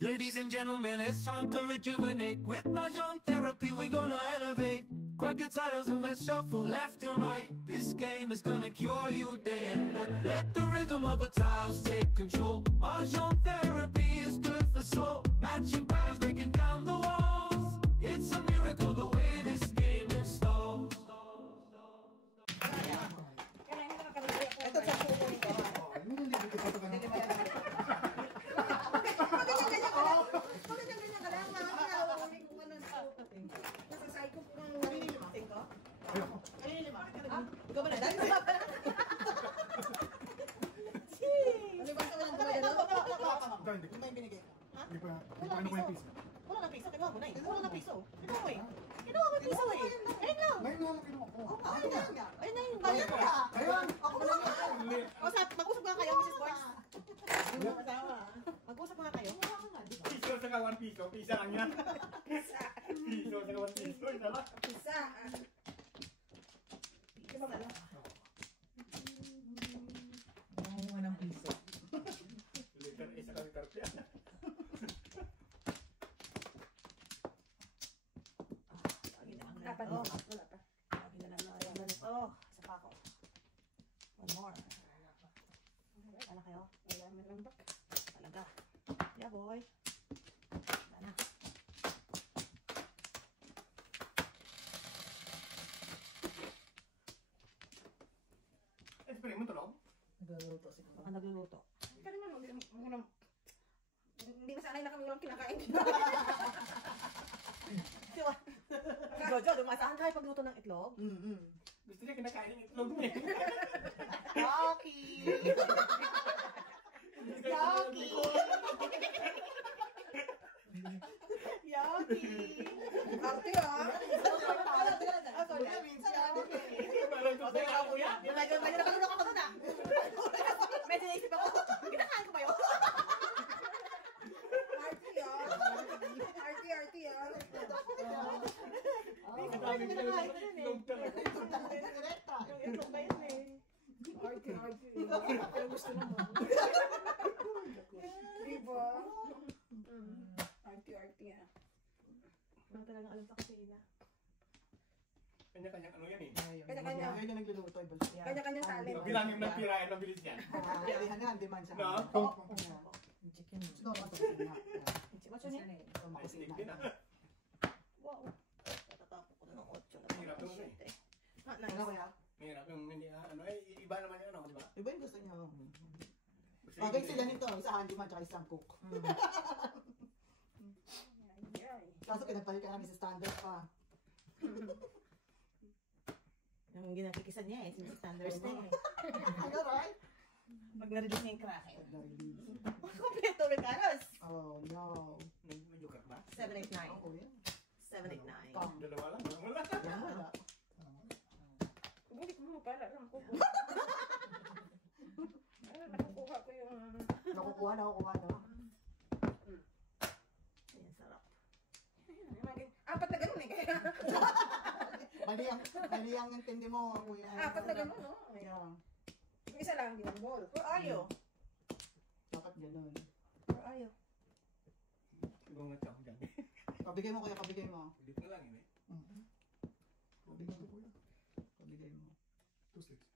Ladies and gentlemen, it's time to rejuvenate. With Mahjong therapy, we're gonna elevate. Grab your titles and let's shuffle left and right. This game is gonna cure you day and night. Let the rhythm of the tiles take control. Mahjong therapy is good for soul. Matching patterns, breaking down the walls. It's a miracle the way this game installs. Ito sa pupunin ko. Ganyan ka lang. Nakakahuli ko man ng nasasay ko kung narinig ko. Kanina lima. Ikaw ba na? Dahil lima pa. Ano ba sa walang talaga? Hindi pa yung binigay. Hindi pa ano ko yung piso. Wala na piso. Kinuha ko na eh. Wala na piso. Kinuha ko eh. Kinuha ko yung piso eh. Ayun lang. Ngayon lang kinuha ko. Ayun na. Ayun na yung bayad ka. Ayun. Ako na nga. Mag-usap nga kayo, Mrs. Boyce. Mag-usap nga kayo. Piso sa kawan piso. Pisa lang yan. Piso sa kawan piso. Isa lang. Pisa. Di ba ba? Nangunga ng piso. Liter isa ka liter piya. Dapat mo. Wala pa. Lagi na lang na ito. Isa pa ako. One more. Wala kayo? Wala man lang bak. Talaga. Yeah, boy. Wala na. Espere mo tulog? Nagluluto si Papa. Nagluluto. Ikaw naman, hindi masanay na kami walang kinakain. Si Jojo, dumasaan tayo pagluto ng itlog. Gusto niya kinakain yung itlog niya. Yucky! Yucky! Yucky! Arte ah. Medyo nakalunok ako doon ah. Medyo naisip ako, kinakain ko ba yun? Arte ah. Arte ah. Ang dami ko yung itlog talaga. Yung itlog ba yun eh? Arte. Pero gusto naman. Diba? Arte ah. Wala talagang alam sa kusina. Kanya-kanyang ano yan eh. Kanya-kanya. Ngayon yung nagluluto. Kanya-kanyang talent. Bilangin ng pirayan ng bilis yan. Kaya na, demand siya. No? Chicken. Ito, kusina. What's your name? Ay, stick din ah. Wow. Natatapos ko na ng 8 na Hirap naman eh. Nice. Ano kaya? Mahirap yung hindi ano eh. Iba naman yan ano, di ba? Iba yung gusto niya. Gusto Okay, sila nito. Isa handyman tsaka isang cook. Kaso pinagpalit ka namin sa standard pa. Yung ginakikisan niya eh, si Mr. Sanders na eh. Ano, right? Pag narinig niya yung cracker. Nag-release. Kompleto, Ricaros! Oh, no. Medyo cut ba? 789. Oh, yeah. 789. Dalawa lang. Wala. Yan, wala. Hindi ko mo para lang ko. Nakukuha ko yung... Nakukuha, no? Ayan, sarap. Apat na ganun eh. Kaya... Mali ang intindi mo. Apat na ganun, no? Yeah. Yung isa lang, di ang ball. Where are you? Dapat ganun. Where are you? Gungat ako dyan. Pabigay mo, kuya, pabigay mo. Ulit na lang yun eh. Pabigay mo, kuya. Pabigay mo. 2 sticks.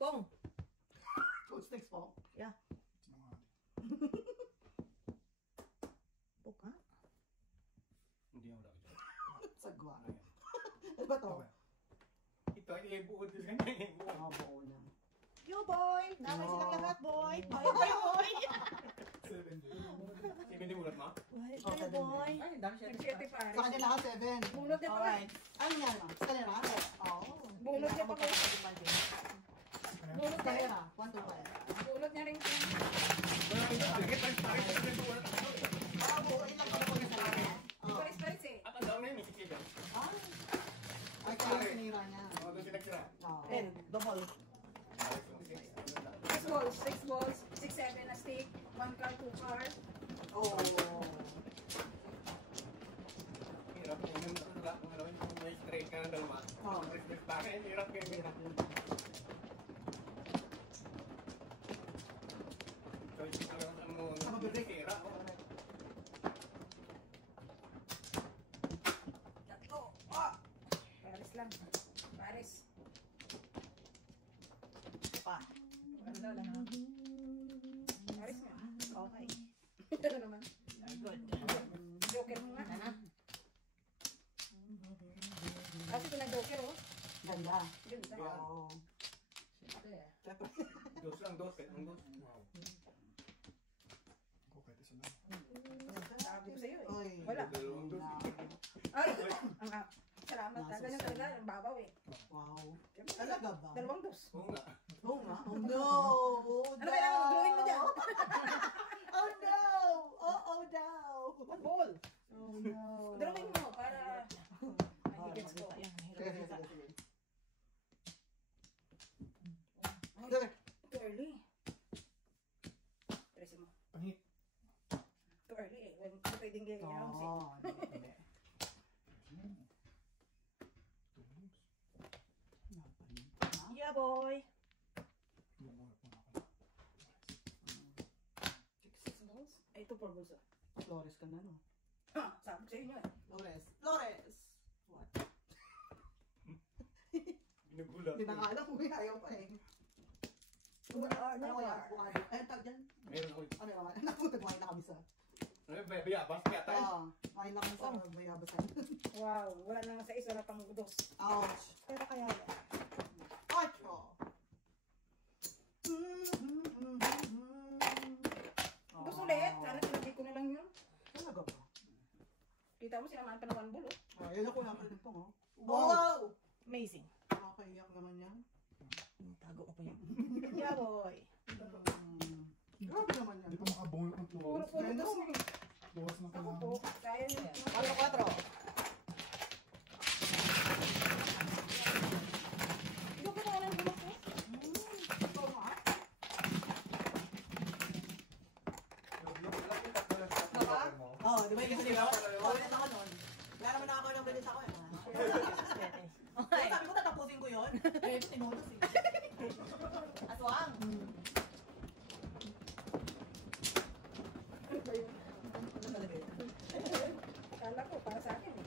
Pong! 2 sticks po. Yeah. Pong ha? Hindi ako laki dyan. Sagwa. Ano ba to? Ito ay buod din kanya. Ah, buo na. Yo boy! Namay silang lahat boy! Boy! 7 din ulat mo? Boy! Boy! Ay, nag-7 pa. Sa kanya naka 7. Bunot niya pa. Alright. Ano yan, ma? Sa kanya naka 7. Oo. Bunot niya pa. Bunot Sa niya. kanya, 1 to 5. Bunot niya rin. Ah, buo. Ilang ka na po sa kanya? Paris eh. At ang daw na yun, may sikip yan. Ay, kaya yung sinira niya. Oo, doon sinagsira. Oo. 10. Double. 6 balls, 6-7 na stick, 1 car, 2 car. Oh. Hirap kung yung may straight ka ng dalawa. Oo. Bakit? Hirap kayo. Hirap yun. So, ang mo, Ang mabibig. sira. Ito naman. Joker mo nga. Ano? Kasi ito na joker, oh. Ganda. Ganda. Wow. Dos lang, dos. Kahit ang dos. Wow. Sabi ko sa'yo, eh. Uy. Wala. Dalawang dos. Ay, salamat. Ganyan talaga, ang babaw, eh. Wow. Talaga ba? Dalawang dos. Oo nga. Oo nga. Oh no. Oh Ano kailangan mo drawing mo dyan? Oh no. Oh daw. Ball. Oh no. Drawing mo para... Ay, gets ko. Sige, sige, sige, sige. Sige. Too early. Tresin mo. Pangit. Too early, eh. When pwedeng ganyan, eh. Oh, hindi. Yeah, boy. Ay, ito for bulsa. Flores ka na, no? Ha, sabi ko sa inyo, eh. Flores. Flores! What? Ginugulat. Hindi na nga alam kung ayaw pa eh. Ano kaya? Buhari. Ay, tag dyan. Meron ako. Ano yung mga? Napunta, kumain na kami sa... Ano yung bayabas? Kaya tayo. Kumain na kami sa bayabasan. Wow, wala na nga sa isa, wala pang dos. Ouch! Pero kaya yan. Ocho! Dos ulit. Sana sinabi ko na lang yun. Talaga ba? Kita mo, sinamaan pa ng one ball, oh. Ayun ako naman ito, oh. Wow! Amazing. Nakakaiyak naman yan. Tago ko pa yan. Yeah, boy. Grabe naman yan. Hindi pa makabungot ng Puro tuwas. dos na eh. Tuwas na Ako kailangan. po, kaya nyo yan. 4-4. Ito ko na lang bulok, eh. Oh, di ba yung kasi ba? Oh, ulit ako nun. Wala naman ako ng bilis ako eh. Sabi ko tatapusin ko yun. Eh, tinulog eh. Aswang. Ano ba yun? Kala ko, para sa akin, eh.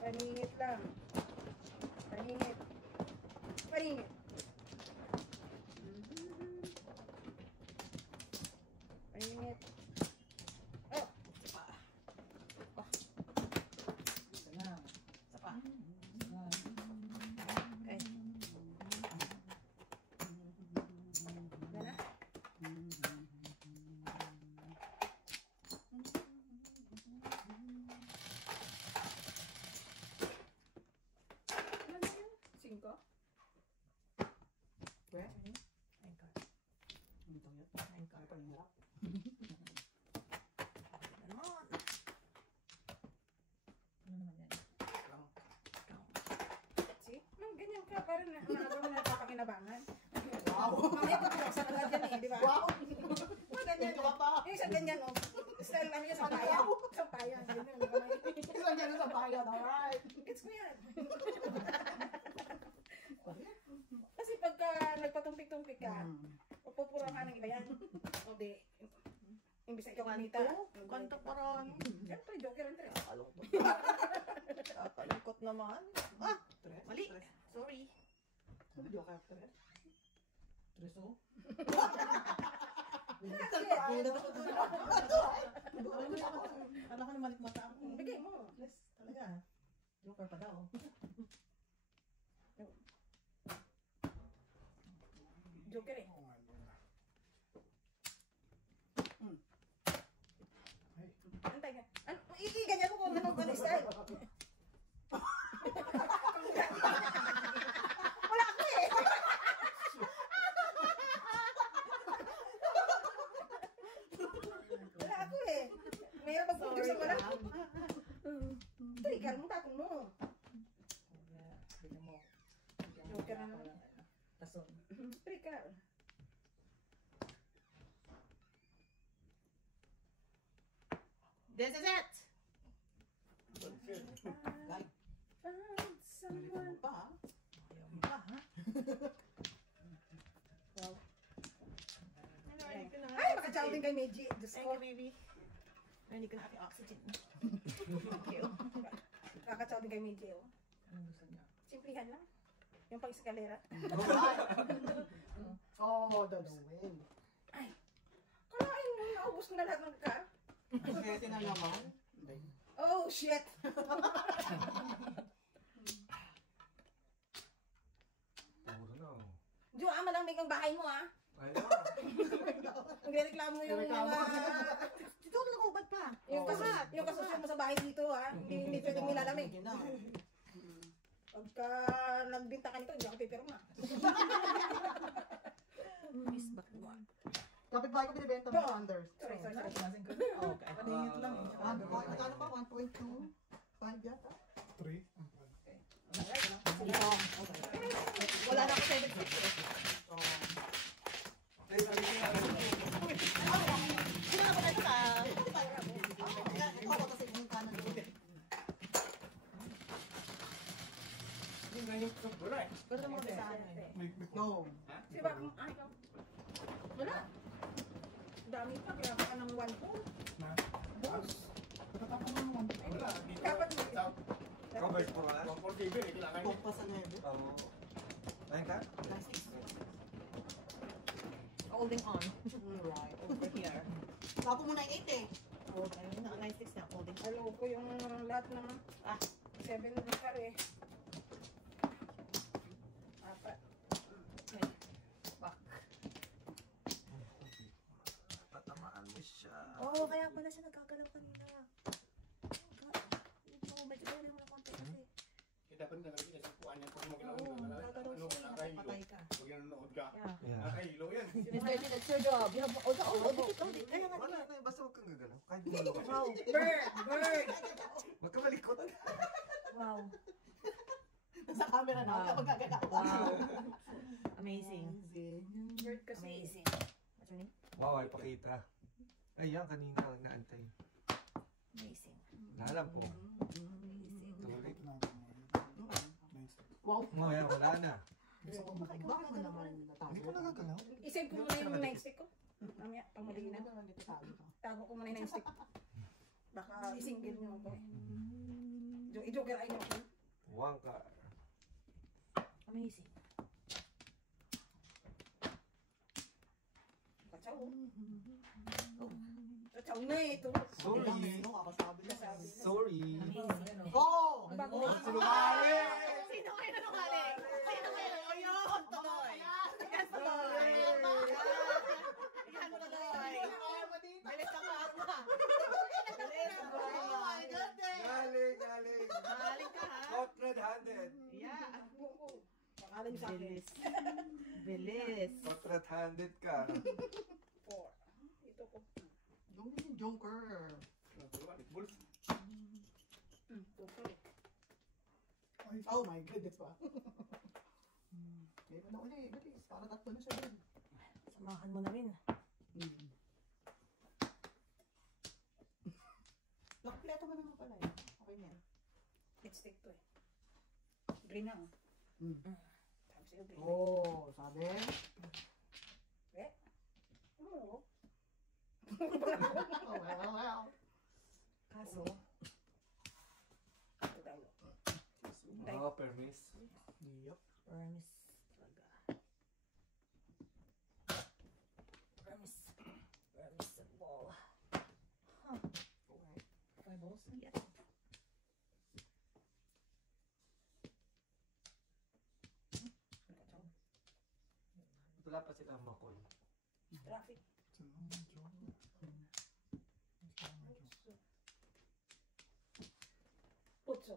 Paningit lang. Paningit. Paningit. Paningit. Oh! Sapa. Okay. Gana? Ano yun? 5? Where? Ay, God. Dito yun. Ay, God. Ay, panghirap. Ganon. Ano naman yan? See? Nang ganyan ka, parang nagawa na napapakinabangan. Wow! Mamaya pagkaksa ka lang yan eh, di ba? Wow! Mga ganyan. Ito ka pa. Yung isang ganyan, oh. Style namin yung sampayan. Sampayan. Ganyan, di ba? Isang ganun sa bayan, alright. Gets ko yan. Kasi pagka nagpatumpik-tumpik ka, pupura ka ng iba yan. O di, imbis na ikaw kumita. Kanto parang. Siyempre, joker ang tres. Kakalungkot naman. Ah! Mali. Sorry. Sabi diyo kayo, Tres? Treso? Ano ka naman mata ako? Bigay mo. Yes, talaga. Joker pa daw. Joker eh. Oh my Lord. Antay ka. Ganyan mo kung ano ba style. Wala ako eh. Wala ako eh. Mayroon pag-focus sa wala. Trigger mo, tapong mo. Joker na naman. Trigger. This is it! Found Nalito someone. mo pa, ha? Ayaw mo pa, ha? Wow. Ay, makachaw din kay Meiji. Diyos ko. baby. Hindi ko na happy oxygen. Kakachaw din kay Meiji, oh. Anong gusto niya? Simplihan lang. Yung pang-eskalera. Oh, that's way. Kalain mo, naubos na lahat ng car. Pwede na naman. Oh, shit! Puro na. Jo, malamig ang bahay mo, ah. Ay na. Nagre-reklamo yung mga... Dito lang ubad pa. Yung kasusyon mo sa bahay dito, ha. Hindi pwedeng nilalamig. Pagka nagbinta ka nito, hindi ako pipirma. Miss Bakwa. Kapit bahay ko binibenta ng Sanders. Sorry. Okay. Patingin lang. Magkano ba? 1.2? 5 yata? 3. Wala na ako 7. Pero mo sa No. Diba? Ay, ikaw. Wala. Dami pa, kaya ka ng 1-4. na. Wala. Dapat Covered po wala? Pumpa sa 9. Oo. Ayun ka? Holding on. Right. Over here. Ako muna yung 8 eh. Hold, ayun na, 96 na. Holding on. Hello ko yung lahat ng 7 na kare. Apat. Back. Tatamaan mo siya. Oh, kaya pala siya nagkagalaw kanina. Oh, medyo gawin mo na konti kasi. Dapat na lang sa kuan niya pag Oo, nagkagalaw siya. Patay ka. Pag nanonood ka. Yeah. Yeah. Nakahilo yan. Mr. G, that's your job. You have, audit. Kaya nga. Wala na, basta huwag kang gagalaw. Kahit gumalaw ka. Wow. Bird! Huwag ka malikot. Wow. Sa camera na. Kapag gagalaw. Wow. Amazing. Bird kasi. Amazing. What's your name? Wow, ay pakita. Ay, yan, kanina naantay. Amazing. Nahalam po. Amazing. Tuloy. Wow. Oh, yan, wala na. Bakit mo naman natago? Hindi ko nagagalaw. Isave ko muna yung nightstick ko. Mamaya, pang Hindi malinaw. naman dito tago ka. Tago ko muna yung nightstick. Baka isinggil nyo ako eh. I-joker ay nyo ako. Huwag ka. Amazing. Kachaw. Kachaw na ito. Sorry. No, ako sabi na. Sorry. Amazing. Oh! Bago. Sinumali! Sino kayo nanungaling? Sino kayo? Ayun, tuloy. Yan, tuloy. Yan, tuloy. Bilis ang kama. Bilis ang kama. Oh my goodness! Galing, galing. Mahaling ka, ha? Caught red-handed. Yeah. Pangalan sa akin. Bilis. Bilis. Caught red-handed ka. 4. Ito ko. Yung yung Joker. Oh my goodness pa. Meron na uli. Bilis. Para tatlo na siya din. Samahan mo na rin. Nakapleto mo naman pala eh. Okay na. Lipstick to eh. Green na oh. Sabi sa'yo green. Oh, sabi? Oo. Oh, well. Kaso, Ito tayo. Oh, permis. Yup. permis talaga. Permissible. Huh. Five balls? Yes. Wala pa sila makol. Traffic. Putso.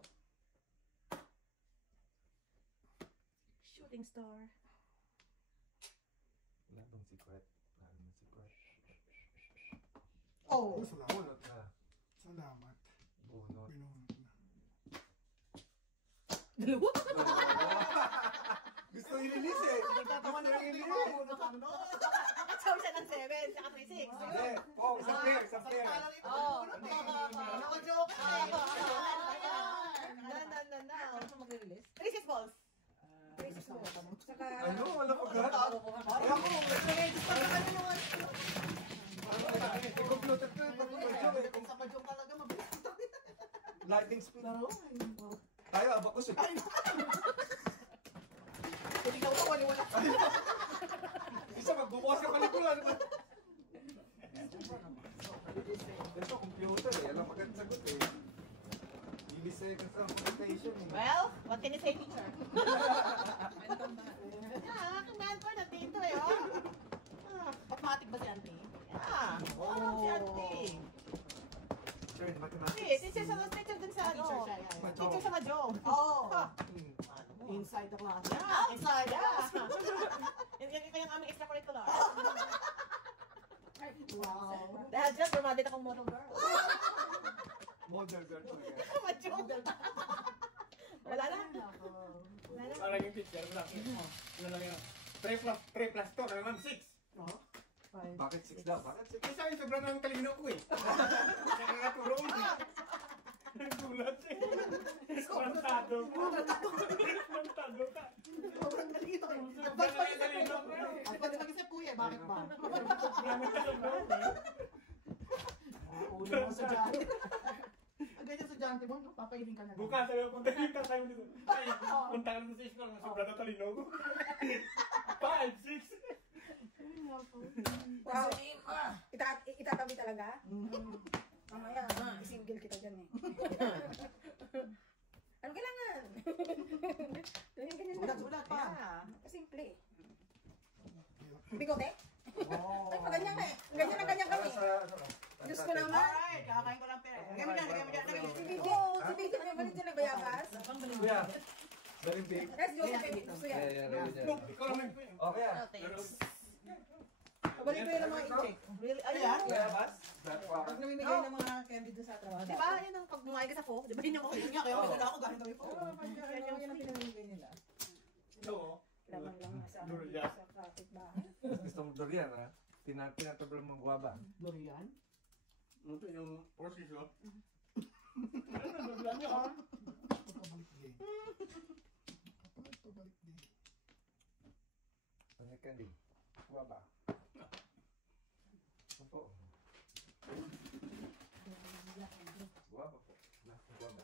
Shooting star. Wala bang secret? Wala bang secret? Oh! Bunot na. Salamat. Bunot. Pinunod na. Dalawa? Gusto i-release eh. Nagtatawa na lang yung Nakasaw siya ng 7, saka 36. Hindi. Oh, sa pair, sa pair. Oh. Naka-joke ka! No. Ano sa mag-release? 36 balls. Saka... Ano? Wala pa gan? Parang ako, nag-register na kayo naman. Computer ko yung pag-computer eh. Kung sa pa-joke talaga, mabilis. Lightning speed. Laro. Tayo, abakos eh. Isa, magbubukas ka palikulan. Ito, computer eh. Alam magandang sagot eh. Ibig ka sa presentation eh. Well, what can you say, teacher? Yeah, command ko na dito eh, oh. Automatic ba si auntie? Yeah, oh, si auntie. Sure, in mathematics. Eh, teacher dun sa ano. Teacher siya, yeah. Teacher sa Majong. Oo. Ha. Inside the class. Yeah, outside, yeah. Yan yung aming extracurricular. Wow. Dahil dyan, graduate akong model girl. Model girl ko yan. Majong. Wala na. Parang yung teacher, wala. Ano lang yun? 3 plus 2, ano naman 6. Bakit 6 daw? Bakit 6? Isa yung sobrang ng talino ko eh. Nakakaturo ko eh. Nagulat eh. Mantado ko. Mantado ka. Sobrang talino eh. Sobrang ng talino ko. Ang pwede mag-isip kuya, bakit ba? Marami talino. Ulo mo sa dyan. Ang ganyan sa dyan, mo, papahiling ka na. Bukas sabi ko, punta yung tatay mo dito. Ay, punta ka sa school, sobrang ng talino ko. 5, 6. Wow. Itatabi talaga? Mamaya, isingle kita dyan eh. Ano kailangan? Ganyan-ganyan lang. Sulat pa. Simple. Bigote? Ay, paganyan eh. Ganyan na ganyan kami. Diyos ko naman. Alright, kakain ko lang pera. Lagay mo dyan, lagay mo dyan. Si Bibi, si Bibi, may balik dyan nagbayabas. Kuya, balimbing. Guys, Joseph, gusto yan. Ikaw naman ko yun. Okay ah. Pabalik mo yun ng mga i-check. Really? Ano yan? Bayabas? Pag namimigay ng mga candy doon sa trabaho. Di ba? Yan ang pag bumayag ka sa po. Di ba yun yung yun nga? Kaya wala ako galing kami po. Yan ang pinamimigay nila. Ito, Lamang lang sa Durian. traffic bahay. Gusto mo durian ha? Tinatabla mong guwaba. Durian? ito yung proseso. Ano na, naglaan niyo ah. Ano candy? Guwaba. Ano po? Guwaba po. Guwaba.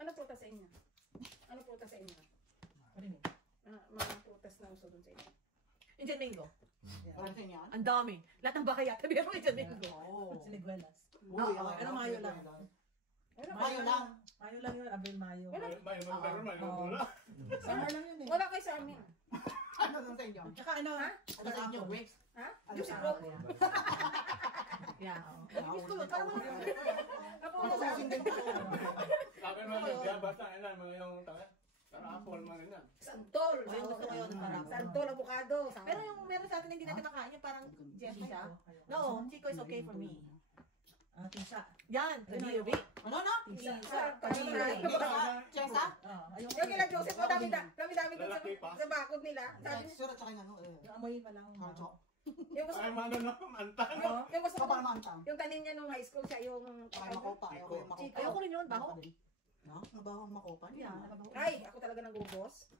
Ano prutas sa inyo? Ano prutas sa inyo? Mga prutas na uso doon sa inyo. Indian mango. Ano sa inyo? Ang dami. Lahat ng bakaya. Tabi mo Indian mango. Siniguelas. Uy, Pero mayo lang. Mayo lang. Mayo lang yun, Abril Mayo. May wala. Summer lang yun eh. Wala kayo sa amin. Ano doon sa inyo? Tsaka ano, Ano sa inyo? Grapes? Ha? Juicy Juicy fruit. fruit. Yeah. Gusto ko, parang napuno sa akin. Sabi naman yung biyabasa, ilan mga yung tanga. Apple mga ganyan. Santol. Ayun, gusto ko yun. Santol, avocado. Pero yung meron sa atin na hindi natin makain, yung parang Jeffy siya. No, Chico is okay for me. tisa. Yan, kadiri. Ano na? Tisa. Kadiri. Chesa? Yung Yung kila Joseph, oh, dami-dami dun Lalaki pa. sa bakod nila. Sabi niya, Sure, tsaka yung ano. yung amoy pa lang. yung gusto, Ay, ano na, mantang. yung gusto ko, Para mantang. yung tanim niya nung high school siya, yung Makopa. Ayoko yung makopa. Chico. Ayoko rin yun, baho. No? Mabaho ang makopa. Ay, ako talaga nang gugos.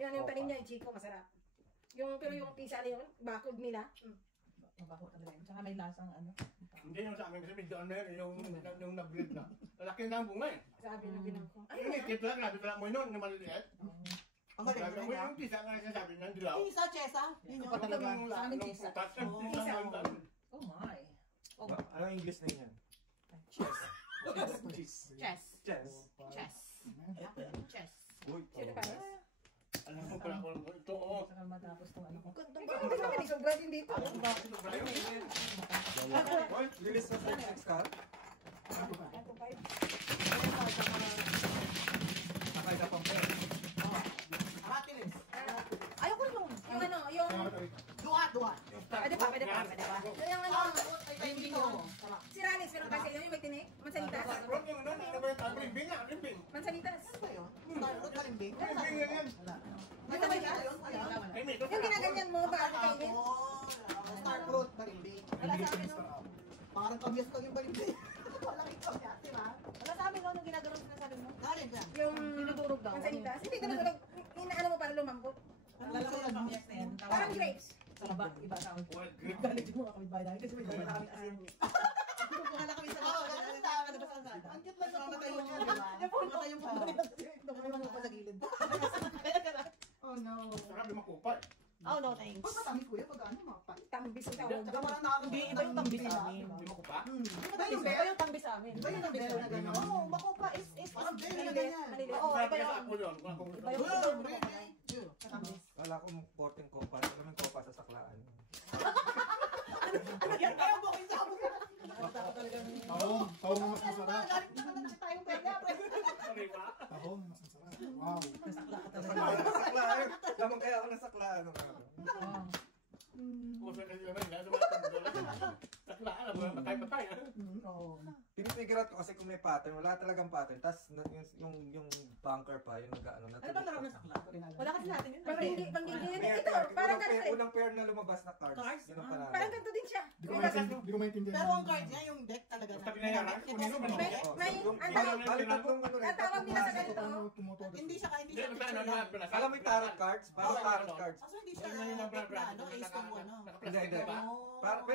Yan, yung tanim niya, yung Chico, masarap. Pero yung pisa na yun, bakod nila. Mabaho talaga yun. Tsaka may lasang ano. Hindi yung sa amin kasi medyo ano yun, yung nag-breed na. Lalaki na ang bunga eh. Sabi ng binang ko. Yung ikit lang, nabi pala mo yun, yung maliliit. Ang galing Sabi mo yung tisa nga sinasabi niya, dilaw. Tisa, Chesa. Yun yung Talaga. Sa amin, tisa. Putas, yung tisa mantang. Oh my. Anong English na yan? Chess. Chess. Chess. Chess. Uy. Sino pa? Alam ko pala ko ito, oo. Saka matapos tong ano ko. Bakit naman may sobra din dito? Uy, lilis na sa 6 ka? Nakay na pang pera. Aratilis. Ayoko rin yung... Yung ano, yung... Duwa. Pwede pa. Yung ano, Hindi ko. si Ranis, pero kasi yun yung may tinik. Mansanitas. Rock yung ano, ano ba yung ribbing nga, ribbing. Mansanitas. Starroot ka rin, Bing. Ribbing nga yan. Mansanitas. Ay, may Yung ginaganyan mo, bago kainin. Starroot ka rin, Bing. Wala sa amin, no? Parang pag-yes ko yung balimbing. Walang ikaw niya, di ba? Wala sa amin, no? Nung ginagano sinasabi mo. Galing ka. Yung Dinudurog daw. mansanitas. Hindi tinutulog. Inaano mo para lumambot. Alala ko yung biyak na yan. Parang grapes. Sa iba tawag. What grip? Galit yung mga kapitbahay namin kasi may dala kami asin. Wala kami sa mga. Ang cute lang sa puno niya, di ba? Matay yung puno nila. Nakuliman mo pa sa gilid. Oh no. Sarap yung makupa. Oh no, thanks. Pag matamis kuya, pag ano, mapay. Tambis ang Tsaka tawag. parang nakakabili. Iba yung tambis sa amin. Hindi makupa? Iba yung tambis sa amin. Iba yung tambis na gano'n. Oo, makupa is Parang maliliit. beri na ganyan. Maliliit. Oo, Sarap iba kaya yung... sa ako yun. Kung ako gusto. Iba yung... Tambis. Wala akong korteng kopa. Alam mo yung kopa sa saklaan. Yan kaya mo kayo sa amin. Tahong na mas masarap. Galing naman na kasi tayong pwede. Sariwa. Tahong mas masarap. Wow. Saklaan. Lamang kaya ako ng saklaan. Puso kasi naman. Nasa mga tanda. Saklaan. Alam mo, patay-patay. Pinifigure out ko kasi kung may pattern, wala talagang pattern. Tapos yung bunker pa, yung nag-ano. Ano bang laro ng sakla? Wala kasi natin yun. Panggigilid. Pair, Ito, parang ganito eh. unang pair na lumabas na cards. Cards? Yun ang panalo. Parang ganito din siya. Di ko maintindihan. Pero ang card niya, yung deck talaga Basta pinayaran, kunin mo, May, Oh, may, yung- ang bali- bali tatlong ano rin, ang tawag nila sa tatlong ganito. Tumutuwa. Hindi siya Hindi, picture basta ano, lang. ano, Alam mo yung tarot cards? Parang Oo, tarot ano. cards. Kaso hindi siya Yung ano, deck na, ano, ace kung ano. Hindi, hindi. Oh.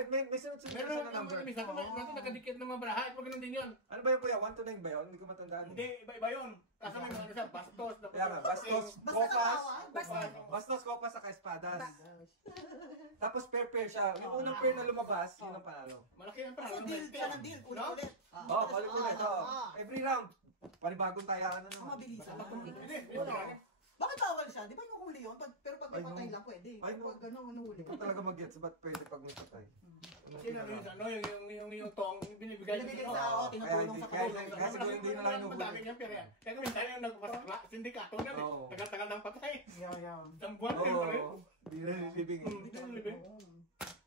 May sunod-sunod Meron siya na na number. Minsan nakadikit ng mga barahay. Pag ganun din yun. Ano ba yun kuya? 1 to 9 ba yun? Hindi ko matandaan. Hindi, iba-iba yun. Kaso may mga ano siya, bastos. Kaya nga, bastos, Basta kopas. katawan. Bastos, kopas, saka espadas. Tapos pair siya. Yung unang pair na lumabas, yun ang panalo. Malaki ang So, parang. deal siya ng deal. Ulit-ulit. Oh, balik ulit. Every round. Panibagong tayaran na Ang naman. mabilisan. Hindi, ito lang. Bakit bawal siya? Di ba yung huli yun? Pero pag may Ay, no. patay lang, pwede. Ay, no. Pag gano'n, ano huli? Hindi ko talaga mag-gets. Ba't pwede pag may patay? Sino ano, yung tong binibigay Binibigay nyo. sa ako, tinutulong sa Kaya katulong. kaya siguro hindi na lang Madami inuhuli. niyang pera yan. Kaya kung minsan yung nagpasakla, sindikato na eh. Oo. Tagal-tagal ng patay. Yaw. Isang buwan din pa rin. Oo. Hindi na nilibing. Hindi na nilibing.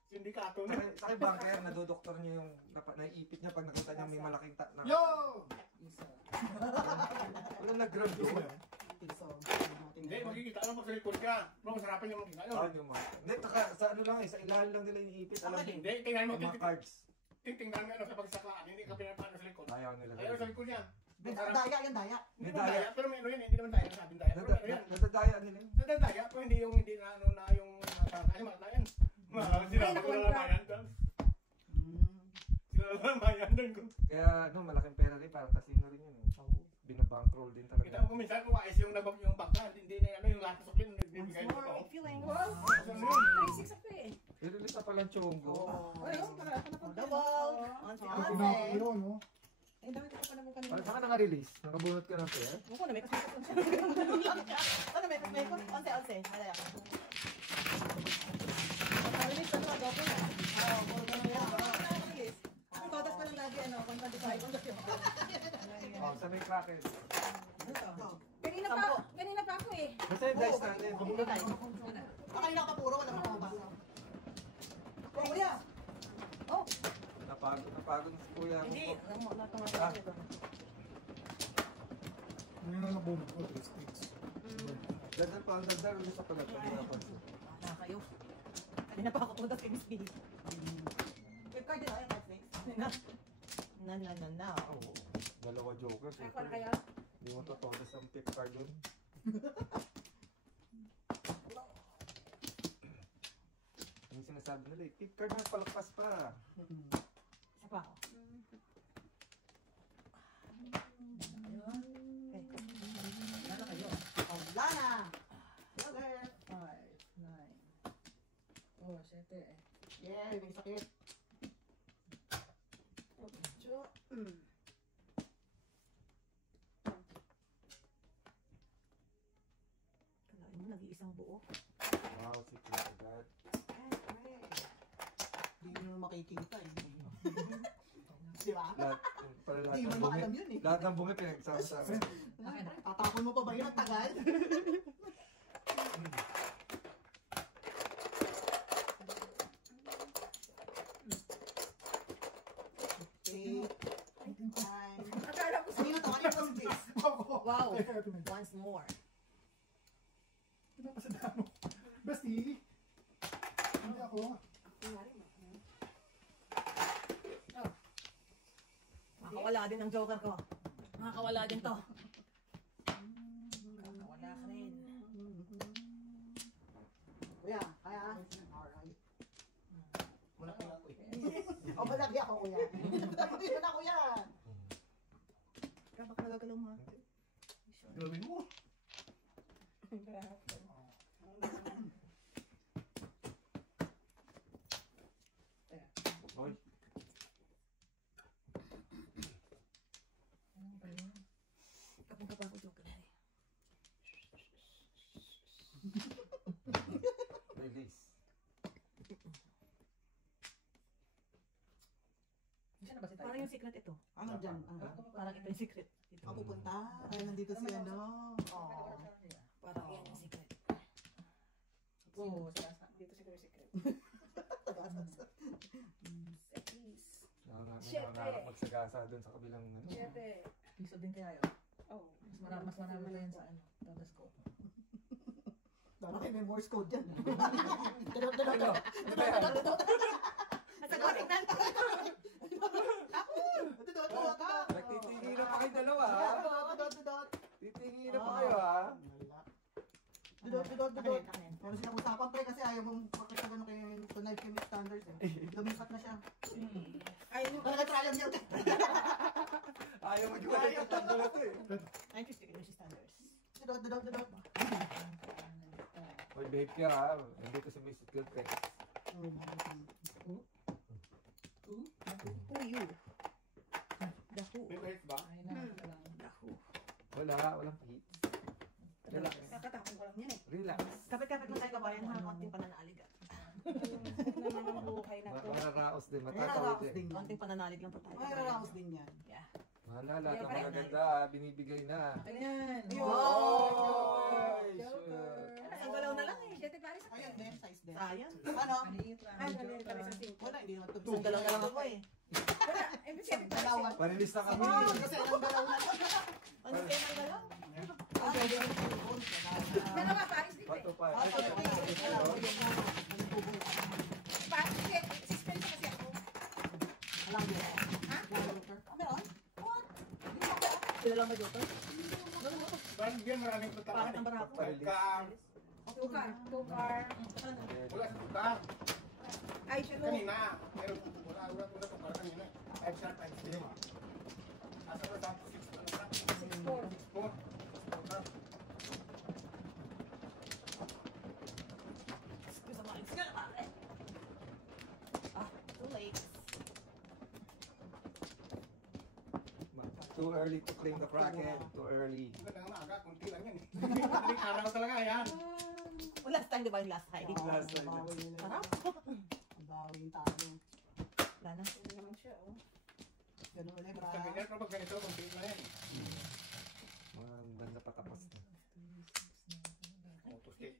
Sindikato na. Sa akin banker, nadodoktor niya yung naiipit niya pag nakita niya may malaking na. Yo! Wala nag-ground doon. Piso. Hindi, magkikita lang pag sa likod ka. Pero masarapan yung magkikita. Ah, yung mga. Hindi, sa ano lang eh, sa ilalim lang nila iniipit. Alam mo, Hindi, tingnan mo, yung mga cards. titingnan mo ano sa pagsaklaan. Hindi ka pinapano sa likod. Ayaw nila. Ayaw sa likod yan. Daya yan, daya. Hindi naman daya, pero may ano yan, hindi naman daya. Sabing daya. Pero ano yan? Nadadaya nila. Nadadaya, pero hindi yung hindi na ano na yung parang ay mahal na yan. Mahal sila, maglalamayan doon. Sila lalamayan doon. Kaya ano, malaking pera rin, parang casino rin yun. Binabankroll din Kita talaga. mo kung minsan kung ayos yung nabag yung bangka, hindi na ano yung lahat ng suklin nagbibigay mo ito. Feeling. Wow! 3-6 ako eh. Pero sa palang chongo. Double. Once. Pinakalo, no? Ay, dami ko pa naman kanina. Parang saan ka naka-release? Nakabunot ka ng pair? Buko na may kasama ko. Ano, may onse. Malaya. Nakalinis ano, double na. Oo, puro ganun yan. Ang totas pa lang lagi, ano, 125. Oh, sa may crackers. Kanina pa ako eh. Basta yung dice natin. Kanina ka puro, wala mo kumabasa. Oh, kuya. Napagod na si kuya. Hindi, natunga Ah. ko. Ngayon na nabunod ko, 3 sticks. Dadal pa, dadal ulit sa palat. Wala kayo. Kanina pa ako punta sa MSB. Wait, card din ako yung card snakes. Na. Oo. Dalawa joker. Ay, kung kaya? Hindi mo totoo sa pick card dun. Yung sinasabi nila eh, pick card na palagpas pa. Isa pa ako. Wala kayo. Wala na. Sugar. 5, 9. Oh, 7 eh. Yeah, may sakit. Kalahin mo, nag-iisang buo. Wow, si Kuya God. Hindi mo makikita eh. Di ba? Lahat Hindi mo ng makalam bungi, yun eh. lahat ng bungi pinagsama-sama. Tatapon mo pa ba yun ang tagal? Akala ko Kanina to, kanina to si Jace. Wow. Kaya ito na. Once more. Pinapasadaan mo. Bestie! Hindi ako. Makakawala din ang joker ko. Makakawala din to. Makakawala ka rin. Kuya, kaya? Alright. Malaki ako eh. O, malaki ako kuya. Dito na kuya. nagagalaw mo. Gawin mo. Oy. Kapag kapag ko joke na eh. Release. Parang yung secret ito. Ano dyan? Parang ito yung secret. Ako pupunta. Ay, nandito si ano. Parang yan yung secret. Oo, dito siguro yung secret. Nangangarap magsagasa dun sa kabilang ano. Siyete. Piso din kaya yun. Oh. Mas marami pa yan sa ano. Tapos ko. Bakit may Morse code dyan? Nasagotin na. Nagtitingin na pa kayo dalawa ha? Titingin na pa kayo ha? Dudot. Pero sinakusapan pa kasi ayaw mong pakita gano'n kay Tunay Chemist Standards eh. Lumipat na siya. Ayaw mo. Nag-trial niya. Ayaw mag-iwalay yung tatlo na to eh. Ay, Christy, Christy Standards. Dudot. Hoy, babe ka ha? Nandito si Miss Giltrex. Puyo. Dahu. May bait ba? Ay na, dahu. Walang hit. Relax. Kakatapon ko lang yan eh. Relax. Kapit-kapit mo tayo kabayan ha, konting pananalig. Naman ang buhay na to. Mararaos din, Ay, matatawid naraos din. din yan. Konting pananalig lang po tayo. Ay, naraos din yan. Yeah. Wala, lahat ng magaganda binibigay na. Ayan. Oy! Joker. Ang galaw na lang eh. Siyete pares. Ayun din, size din. Sayang. Ano? Ay, ganun pala sa cinco. Wala, hindi naman ito. Isang galaw na lang ako eh. Wala. Eh, siyete pares. Dalawan. Panilis na kami. Kasi ang galaw na. Ano kayo ng galaw? Dalawa pares din eh. Bato pa. Pares din. Suspense kasi ako. Alam mo. Ha? Meron? Sila lang ba dito? Parang yan maraming Bakit tutakan. ang barako? Pagka Tukar. wala sa tutak. Ay, siya no. Kanina. Pero wala sa tutak kanina. 5 shot, 5 steam. Asa na tapos 6 na lang. 6-4. 4. Too late. Too early to claim the bracket. Too early. Wala lang maaga, kunti lang yan eh. Madaling araw talaga yan. Well, last time, di ba yung last high? Last time. Sarap. Ang bawi yung talo. Wala na. Hindi naman siya, oh. Ganun ulit. Basta ganyan, pero pag ganito, kunti lang yan. Mga banda patapos na. Oopsie.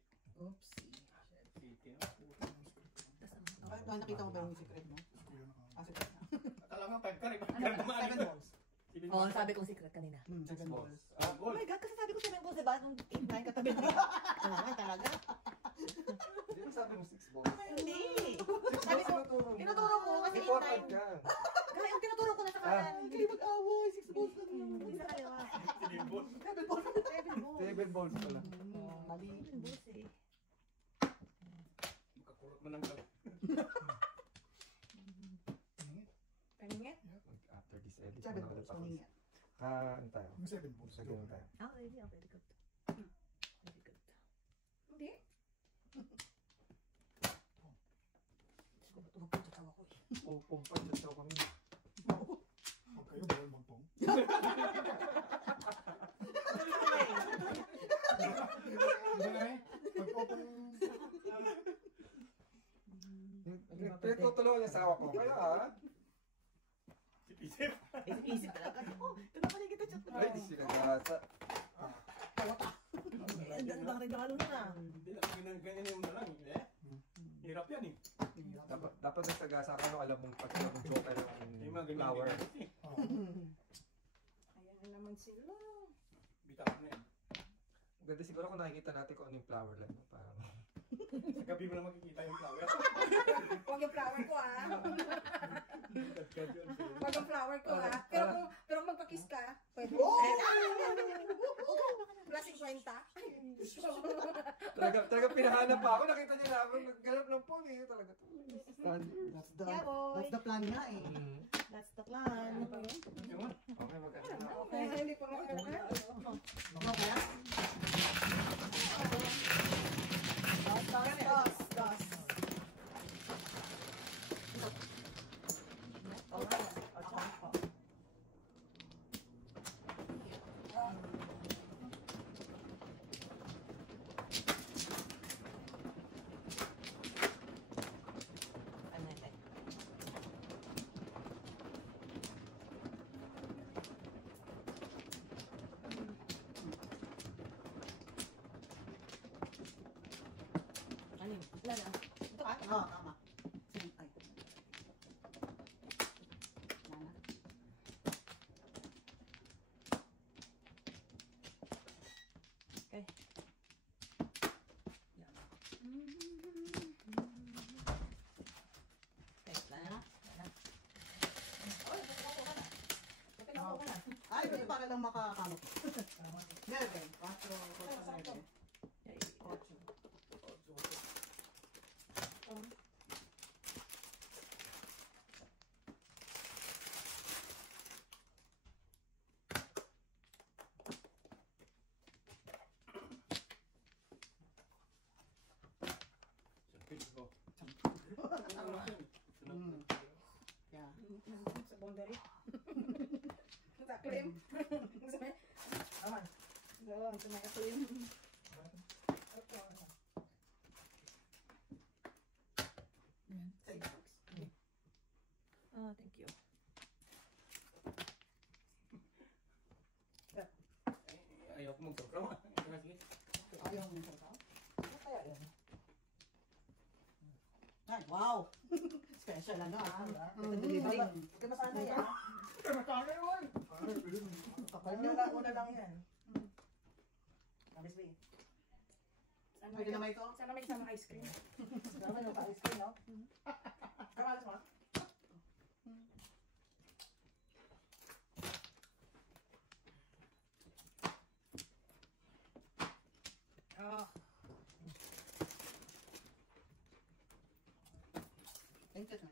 Ay, nakita mo ba yung secret mo? Ah, secret na. Akala nga 5 ka rin. Seven balls. Oo, sabi kong secret kanina. Seven balls. Ah, Oh goal. my God, kasi sabi ko 7 balls, diba? Nung 8-9 katabi mo. Ano talaga? Hindi mo sabi mo 6 balls. Hindi. Sabi ko, tinuturo ko kasi Important 8-9. ka. Kaya yung tinuturo ko na sa kanan. Hindi mag-away, 6 balls lang yun. Hindi sa kaliwa. Sinibot. 7 balls. 7 balls. 7 balls pala. Mali. 7 balls eh. Makakurot mo ng gabi. Paningit? After this edit, Seven ano balls. ulit ako. Maningat. Ano tayo? Yung 7 balls. Sa ganun tayo. Ah, ready? Oh, very good. Very good. Hindi. Huwag kong tatawa ko eh. Pumpag dito kami. Huwag kayo, bawal magpong. Hindi na eh. Magpopong. Pinagtutulungan niya sa awa ko. Kaya ha? Isip-isip. Isip talaga. Oh, tunapalig kita chat. Ay, di sila gasa. Ang gandang regalo na. Hindi lang, ganyan yung nalang. Eh? Hirap yan eh. Dapat nagsagasa ka nung alam mong pati ng joker Yung mga ng ganyan. flower. Ayan na naman sila. Bitawan na yan. Ganda siguro kung nakikita natin kung ano yung flower lang. Parang Sa gabi mo lang makikita yung flower. Huwag yung flower ko, ah. Dagdag yun. Huwag yung flower ko, ah. Pero kung magpakiss ka, pwede. Plus 50. talaga pinahanap pa ako. Nakita niya na ako. Nagganap ng phone eh. Talaga to. Standard. That's the plan nga eh. That's the plan. Okay, magkano na. Okay, hindi pa makakaya. Das. Wala na. Ito ka? Oo, tama. Sige, ay. Nana. Okay. Okay, wala na. Ay, pwede para lang makakamot. Meron. 4, 4, 9. Yeah. Sa boundary. Sa claim. Aman. Doon, sa mga claim. Oh, thank you. Ayaw ko magsasaw. Sige. Ayaw mo sa tao? Ano kaya yan? Ay, wow! Special ano ah. Delivery. Huwag ka masanay ah. Una lang yan. Obviously. Pwede naman ito? Sana may isang ice cream. Naman yung pa-ice cream, no? Kamalas mo? Oh. Thank you, sir.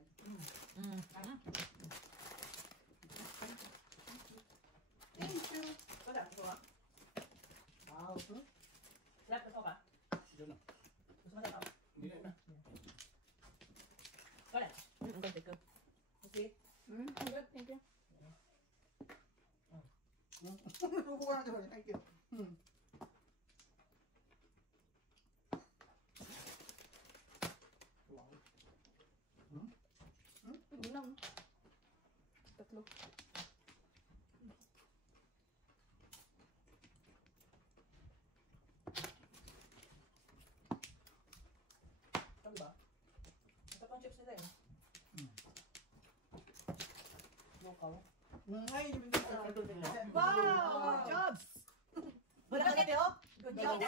Thank you. Wala, ito ah. Wow. Sarap, gusto ka? Diyan na. Gusto mo na? Hindi na. Wala. Okay, thank you. Okay. Good, thank you. Kukuha na doon. Thank you. Hindi lang. Tatlo. Sabi ba? Ito pang chips nila eh. Local. Ay, hindi mo Wow! Jobs! Wala ka dito? Good job.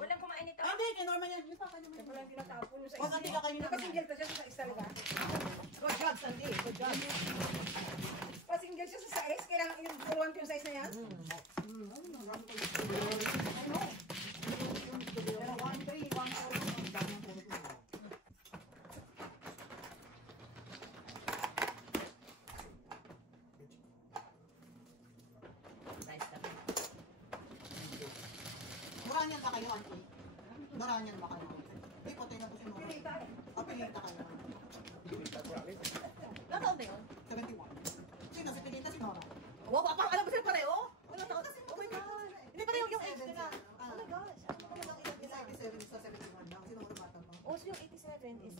Walang kumain nito. Ah, hindi. Kay Norman yan. Hindi pa kanya Kaya pala yung tinatapon yung sa Huwag ang tika kayo na Nakasingle to siya sa isa, diba? Good job, Sandy. Good job. Pasingle siya sa size, kailangan yung buruan ko yung size na yan. Pero 1-3, 1-4. Ang dami ng puro ko. Nice na. Maranyan ba kayo, Auntie? Maranyan ba kayo? Hindi, patay na po si Nora. Pinita eh. Papilita kayo. Ilang taon na yun? 71. Sino? Si Pilita, si Nora. Wow, papa, alam mo sila pareho? Ilang taon? Kasi Oh my God. God. Hindi pareho yung age nila. Oh my gosh. Ano lang ilang 97 sa 71 lang. Sino mo bata pa? Oh, so yung 87 is...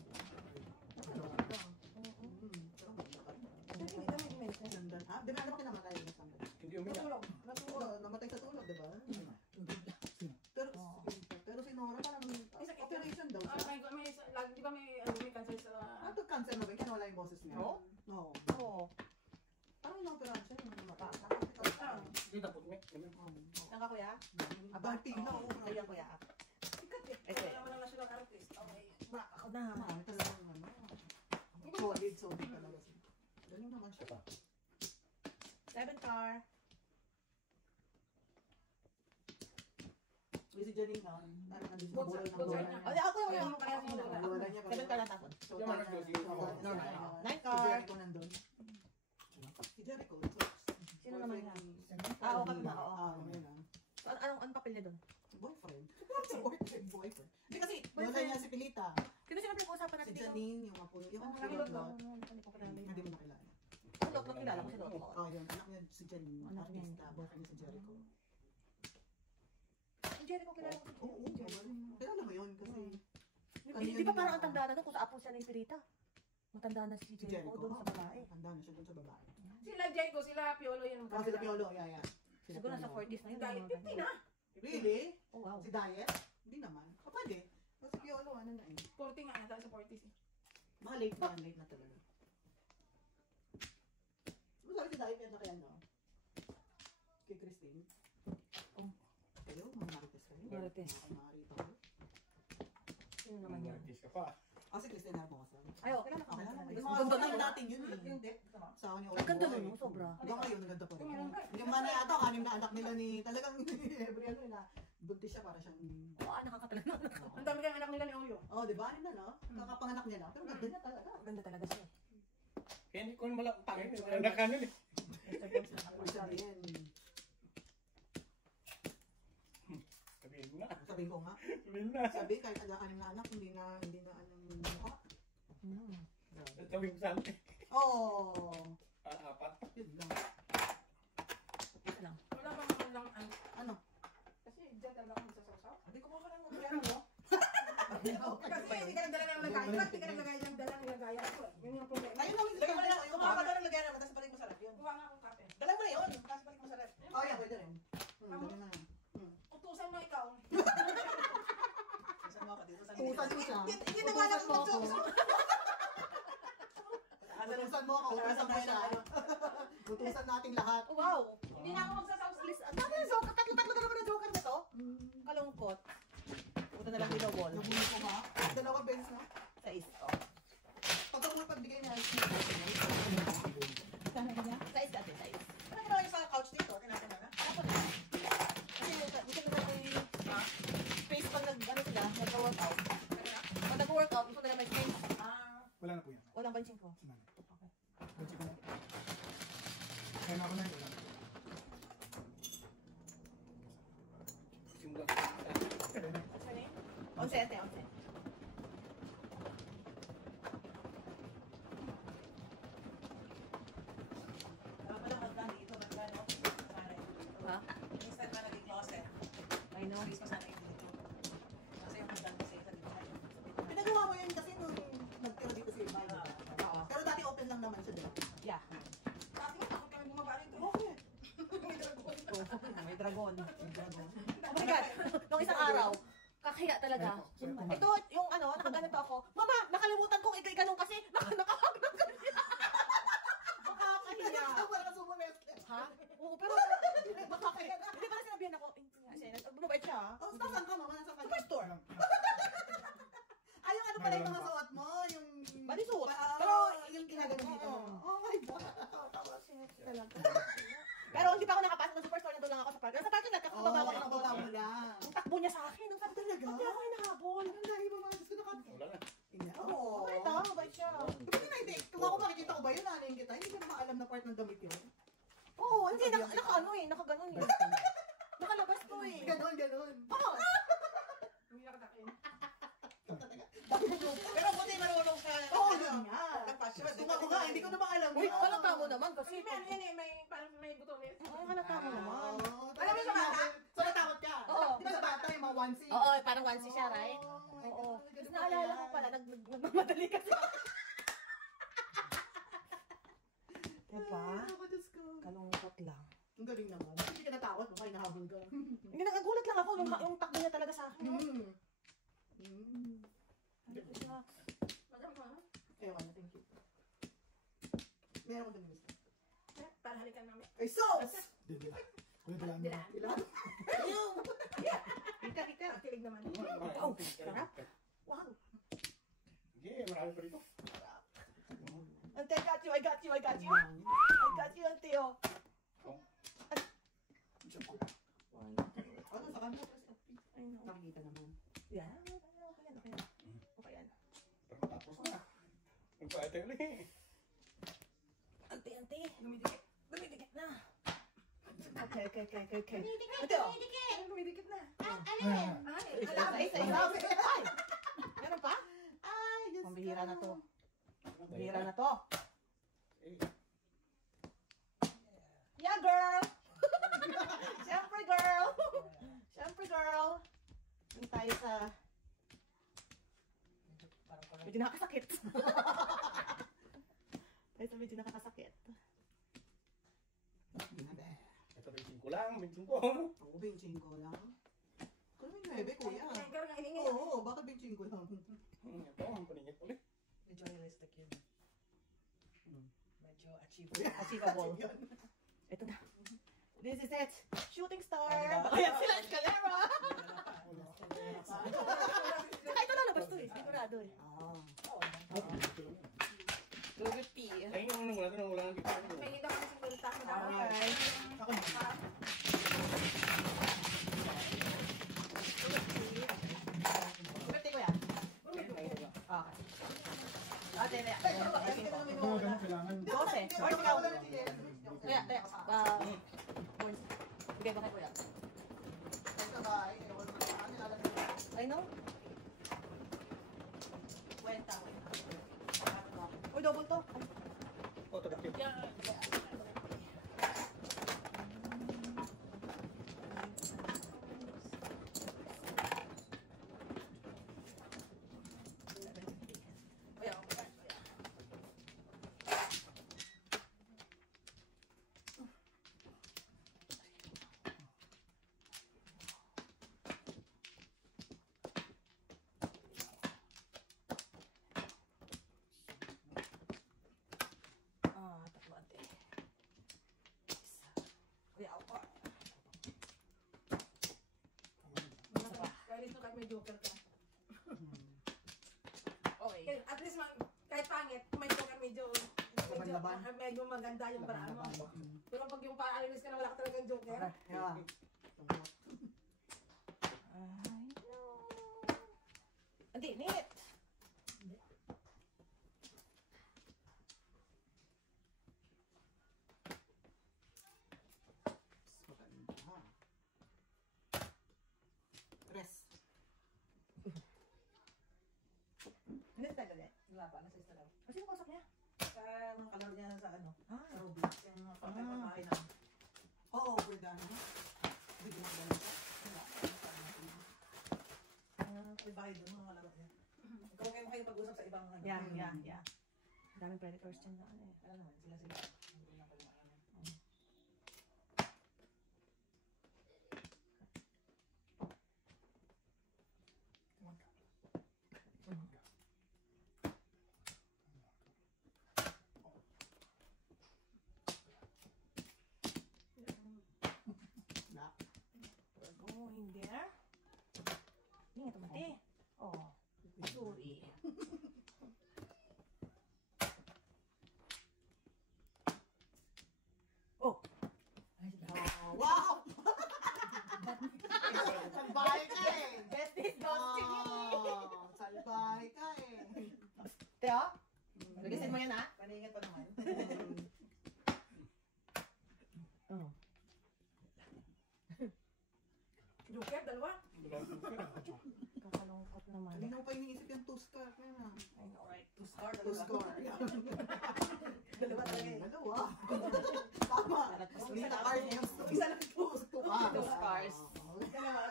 Sandan. Ah, di ba alam ko namatay yung sandan? Hindi umiyak. Natulog. Natulog. Namatay sa tulog, di ba? Pero si Nora parang operation daw Ah, siya. lagi, di ba may cancer sa... Ah, to cancer na ba? Kaya wala yung boses niya. Oo? Oo. Oo. Parang inoperasyon siya. Yung mata. Hindi tapos mo. Naka kuya? Abang tina. Ayan kuya. Ito naman ang national artist. Okay. Ako na. Mahal talaga yung ano. Solid talaga siya. Ganun naman siya. 7 car. Uy, si Janine na. Nandun sa Good bulay ng side bulay niya. niya. Ay, ako Kaya yung... kaya mo na. Bulay niya. 7 car lang tapon. So, Yung mga nagsusi. Nine Nine car. ko nandun. Si Jericho. Sino naman yan? Oo, kami na. Oo, yun na. So, anong papel niya doon? Boyfriend. Boyfriend. Hindi kasi, wala Boyfriend. niya si Pilita. Sino sino pinag-uusapan Si natin dito? Janine, yung apo, yung Ang pilot pilot lot. Hindi ko kilala Hindi yun. mo nakilala. Ang Lotlot kilala ko si Lotlot. Oo, yun. Anak niya si Janine. Anak niya. Artista. Boyfriend niya si Jericho. Ang Jericho kilala ko. Oo, kilala mo yun kasi Di ba parang ang tanda na doon kung sa apo siya ng Pirita? Matanda na si si Jericho Jericho. doon sa babae. Handa na siya doon sa babae. Sila Jericho, sila Piolo yan. Ah, sila Piolo, yeah. Sila Siguro nasa Piolo. 40s na yun. Dahil mga 50 ganyan. na. Really? Oh, wow. Si Diet? Hindi naman. Kapag eh. Si Piolo, ano na eh. 40 nga, nata sa 40s eh. Mga late na talaga. Masarap si Diet yan na kaya no? Kay Christine. Kayo, mga Marites kayo. Marites. Mga Marito kayo. Sino naman yan? Artist ka pa. Ah, si Christine Hermosa. Ay, okay lang. Okay lang. Ang Yung mga ganda photo na. natin yun eh. Sa akin yung Ang ganda nun, no? Sobra. Hanggang ngayon, ang ganda pa rin. Yung mga na yata, anim na anak nila ni, talagang every ano na, buntis siya para siyang, Oo, nakakatalaga. Ang dami kayong anak nila ni Oyo. oh, di ba? Anim na, no? Kakapanganak niya lang. Pero ganda niya talaga. Ang ganda talaga siya. Kaya hindi ko malak tangin. Anak ka nun eh. Ano sabihin? Sabihin mo na. Sabihin ko nga. Sabihin na. Sabi, kahit anim na anak, hindi na anong mukha. Sabihin ko sa akin. Oh, Apat. yun lang. Lang. Wala bang magandang ano. Ano? Kasi dyan talaga ako magsasawsaw. Hindi ko pa lang mag-ano, no? Kasi hindi ka nagdala ng lagayan. Ba't hindi ka nagdala ng lagayan ko eh? Yun yung problema. Ayun lang, Lagyan mo na lang. yung Kung makakadala ng lagyan naman, tapos balik masarap yun. Kuha nga akong kape. Dala mo na yun. Tapos balik masarap. Oh, yeah, pwede rin. Dali na. Utusan mo ikaw. Saan mo ako dito? Utusan mo siya. Hindi na wala kang magsususo. Utusan mo ako, utusan mo siya. Utusan nating lahat. Wow! Hindi na ako magsasawsaw. Please, ano yung joker? Tatlo-tatlo ka naman ng joker na to? Kalungkot. Punta na lang dito, wall. Nabuli ko nga. Dalawang beses na. Sa isto. Pag ako pagbigay niya, Sa is ate, sa is. Ano ginawa niyo sa couch dito? Kinakain na? Ako na. Kasi gusto nila may space pag ano sila, nag-workout. Pag nag-workout, gusto nila may space. Wala na po yan. Walang benching ko. Sinali. Okay. Ganchi ko na. Kaya na ako na yun. Simula. What's your name? Onse, ate, onse. Wala magdaan dito. Magdaan, no? Pare. Ha? Next time na naging closet. I know. Please masana yung dito. Kasi yung magdaan kasi sa dito. pinagawa mo yun kasi nung nagtira dito si Iba. Oo. Pero dati open lang naman siya din. Yeah. Dati nga takot kami bumaba rito. Okay. May dragon. Oh my God! Nung isang araw, kakahiya talaga. Ito, yung ano, nakaganito ako. Mama, nakalimutan kong iganon kasi nakahag na ganyan. Makakahiya. Wala ka sumulit. Ha? Oo, pero makakahiya. Hindi ba na sinabihan ako? Kasi bumabait siya ha? Oh, saan ka mama? Saan ka? Superstore. Ay, yung ano pala yung mga suot mo? Yung... Malisuot. Ah, Pero, yung ginagano dito. Oh my God. Pero hindi pa ako nakapasok ng superstore, nandun lang ako sa parking. Sa parking lot, kakababa ko ng nakababa mo bote. lang. Ang takbo niya sa akin. Ang sabi talaga. Hindi ako hinahabol. Ang dahil mo mga gusto na Wala na. Oo. Mabait ha, mabait siya. Kasi na hindi, kung ako makikita ko ba yun, nanin kita, hindi ko na maalam na part ng damit yun. Oo, hindi. Naka-ano eh, nakaganon eh. Nakalabas to eh. Ganon, ganon. Oo. Hindi na katakin. Pero buti marunong ka. Oo, yun nga. Nagpasyon. Kung ako nga, hindi ko na maalam. Uy, halata mo naman kasi. Kasi may ano yan eh, may parang may butones. Oo, halata mo naman. Alam mo sa bata? So natakot ka? Oo. Di ba sa bata yung mga onesie? Oo, parang onesie siya, right? Oo. Tapos naalala ko pala, nagmamadali kasi ako. Diba? Ako, Diyos ko. Kalungkot lang. Ang galing naman. Hindi ka natakot mo, kaya nahabol ka. Hindi, nagagulat lang ako yung takbo niya talaga sa akin. Sabi ko siya, Madam ko ha? Ayaw ka na, thank you. Meron ko din gusto. Para halikan namin. Ay, sauce! Hindi. Kuya, dala mo. Dilaan. Ilan? Rita, Rita. Tilig naman. Oh, sarap. Wow. Sige, marami pa rito. Ante, I got you, I got you, I got you. I got you, Ante, oh. Ano, sa kanto? I know. Nakikita naman. Yan, okay yan, okay yan. Okay yan. Tapos na. Magpaitay ulit. Ante, Ante. Dumidikit. Dumidikit na. Okay. Dumidikit, Ito. dumidikit. Dumidikit na. Alin? Ay, Isa. Ay! Meron pa? Ay, Diyos Ang bihira ko. na to. Bihira na to. Yeah, girl! Siyempre, girl! Siyempre, girl! Hindi tayo sa... Medyo nakakasakit. Tayo sa medyo nakakasakit. Ito, 25 lang, 25 ko. Oo, 25 lang. Kung may 9, kuya. Ikaw nga hiningi. Oo, bakit 25 lang? Ito, ang paningit ulit. Medyo realistic yun. Medyo achievable. Achievable. Ito na. This is it. Shooting star. Diba? Ayan sila, Escalera. Ito na labas to eh. Sigurado eh. Luguti. Ay, yung wala na, wala na dito. May hindi ako ng 50 mo na. Okay. Ako na. Luguti ko yan. Okay. Ate, Oo, ganun kailangan. 12. Or ikaw. Kaya. Bigay ko kay kuya. I know. Uy, double to. Oh, tagapit. Tatlo ate. Isa. Kuya, ako. Kaya dito kahit may joker ka. Okay. At least kahit pangit, may joker medyo maganda yung paraan mo. Pero pag yung paalinis ka na wala ka talagang joker. Yeah. Hindi, nit. Tres. Nit talaga. Wala pa, nasa isa lang. Kasi yung kausap niya. Sa mga kalaro niya sa ano, Ah. sa Roblox, yung mga pagkakain ng... Oo, Bردano. Bigyan mo ganun siya. May bahay doon, mga kalaro niya. Ikaw kayo makipag-usap sa ibang ano. Yeah. Daming predators dyan na ano eh. Ano naman, sila. Hindi na pala ano. Oh, hindi ah. Hindi nga tumati. Oh, sorry. Oh. Wow! Salbahe ka eh! Best is ghosting Salbahe ka eh! Teo? Nagisin mo yan ah? Paningin pa naman. Oo. Joker, dalawa. Kakalungkot naman. Hindi ko pa iniisip yung two-star. Kaya na. I know, right? To score, Two-score. Dalawa talaga eh. Dalawa. Tama. Isa na card niya. Isa na two-star. Two stars. Dalawa.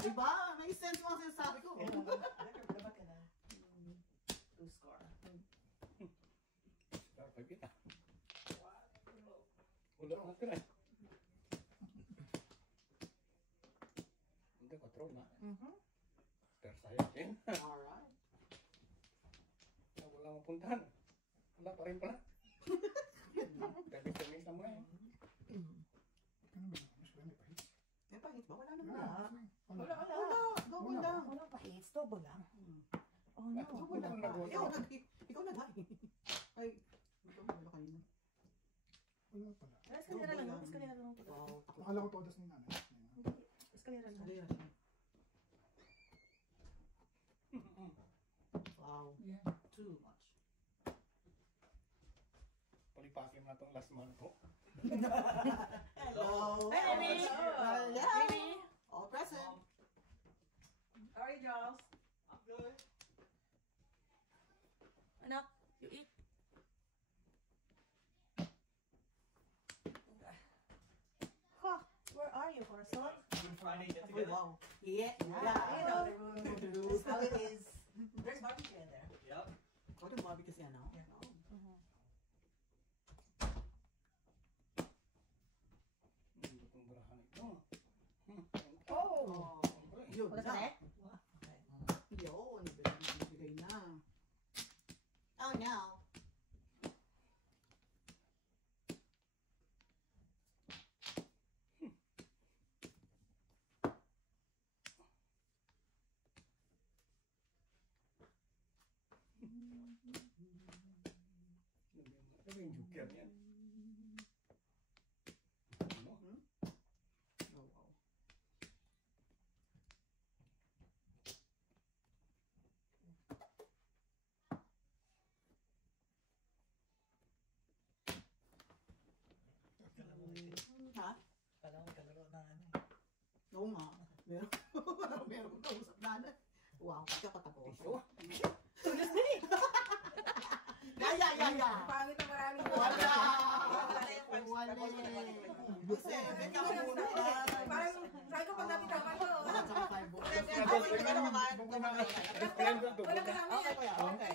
Diba? May sense mo ang sinasabi ko. Dapat ka na. To score. Dapat kita. Wala na ka na. Hindi, 4 na. Tersaya din. Alright. Wala mapuntahan. Wala pa rin pala. Tamis-tamis na mo eh. May pahit ba? Wala naman. Wala. Wala. Double lang. Walang pa-hits. Double lang. Oh no. Double lang. Ikaw nag-hi. Ay. Ikaw wala kanina. Escalera lang. Escalera lang. Wow. Akala ko todas ni nanay. Escalera lang. Halina siya. Wow. Yeah. Too much. Palipaki Akin na itong last month po. Hello. Hey, baby. Yeah. Baby. All present. How are you, Charles? Anak, you eat. Huh, where are you, Horason? Good Friday, get Oh, together. wow. Yeah. Yeah, you know the rules. How it is. There's barbecue in there. Yep. Oh, the barbecue siya, no? Itong barahan ito. Oh! Yun Wala na. ka na? Yun, ibigay na. Oh no. Ano ba yung joker niyan? Ano? Oh, wow. Ha? Alam mo, kalaro na ano. Oo nga. Meron. Meron kong kausap na. Wow, kapatapos. Yeah. Pangit na maraming Wala. Wala. Kasi, may kakamuna. Parang, sabi ko pag napitawan ko. Wala sa five books. Wala ka namin. Okay, kuya. Okay.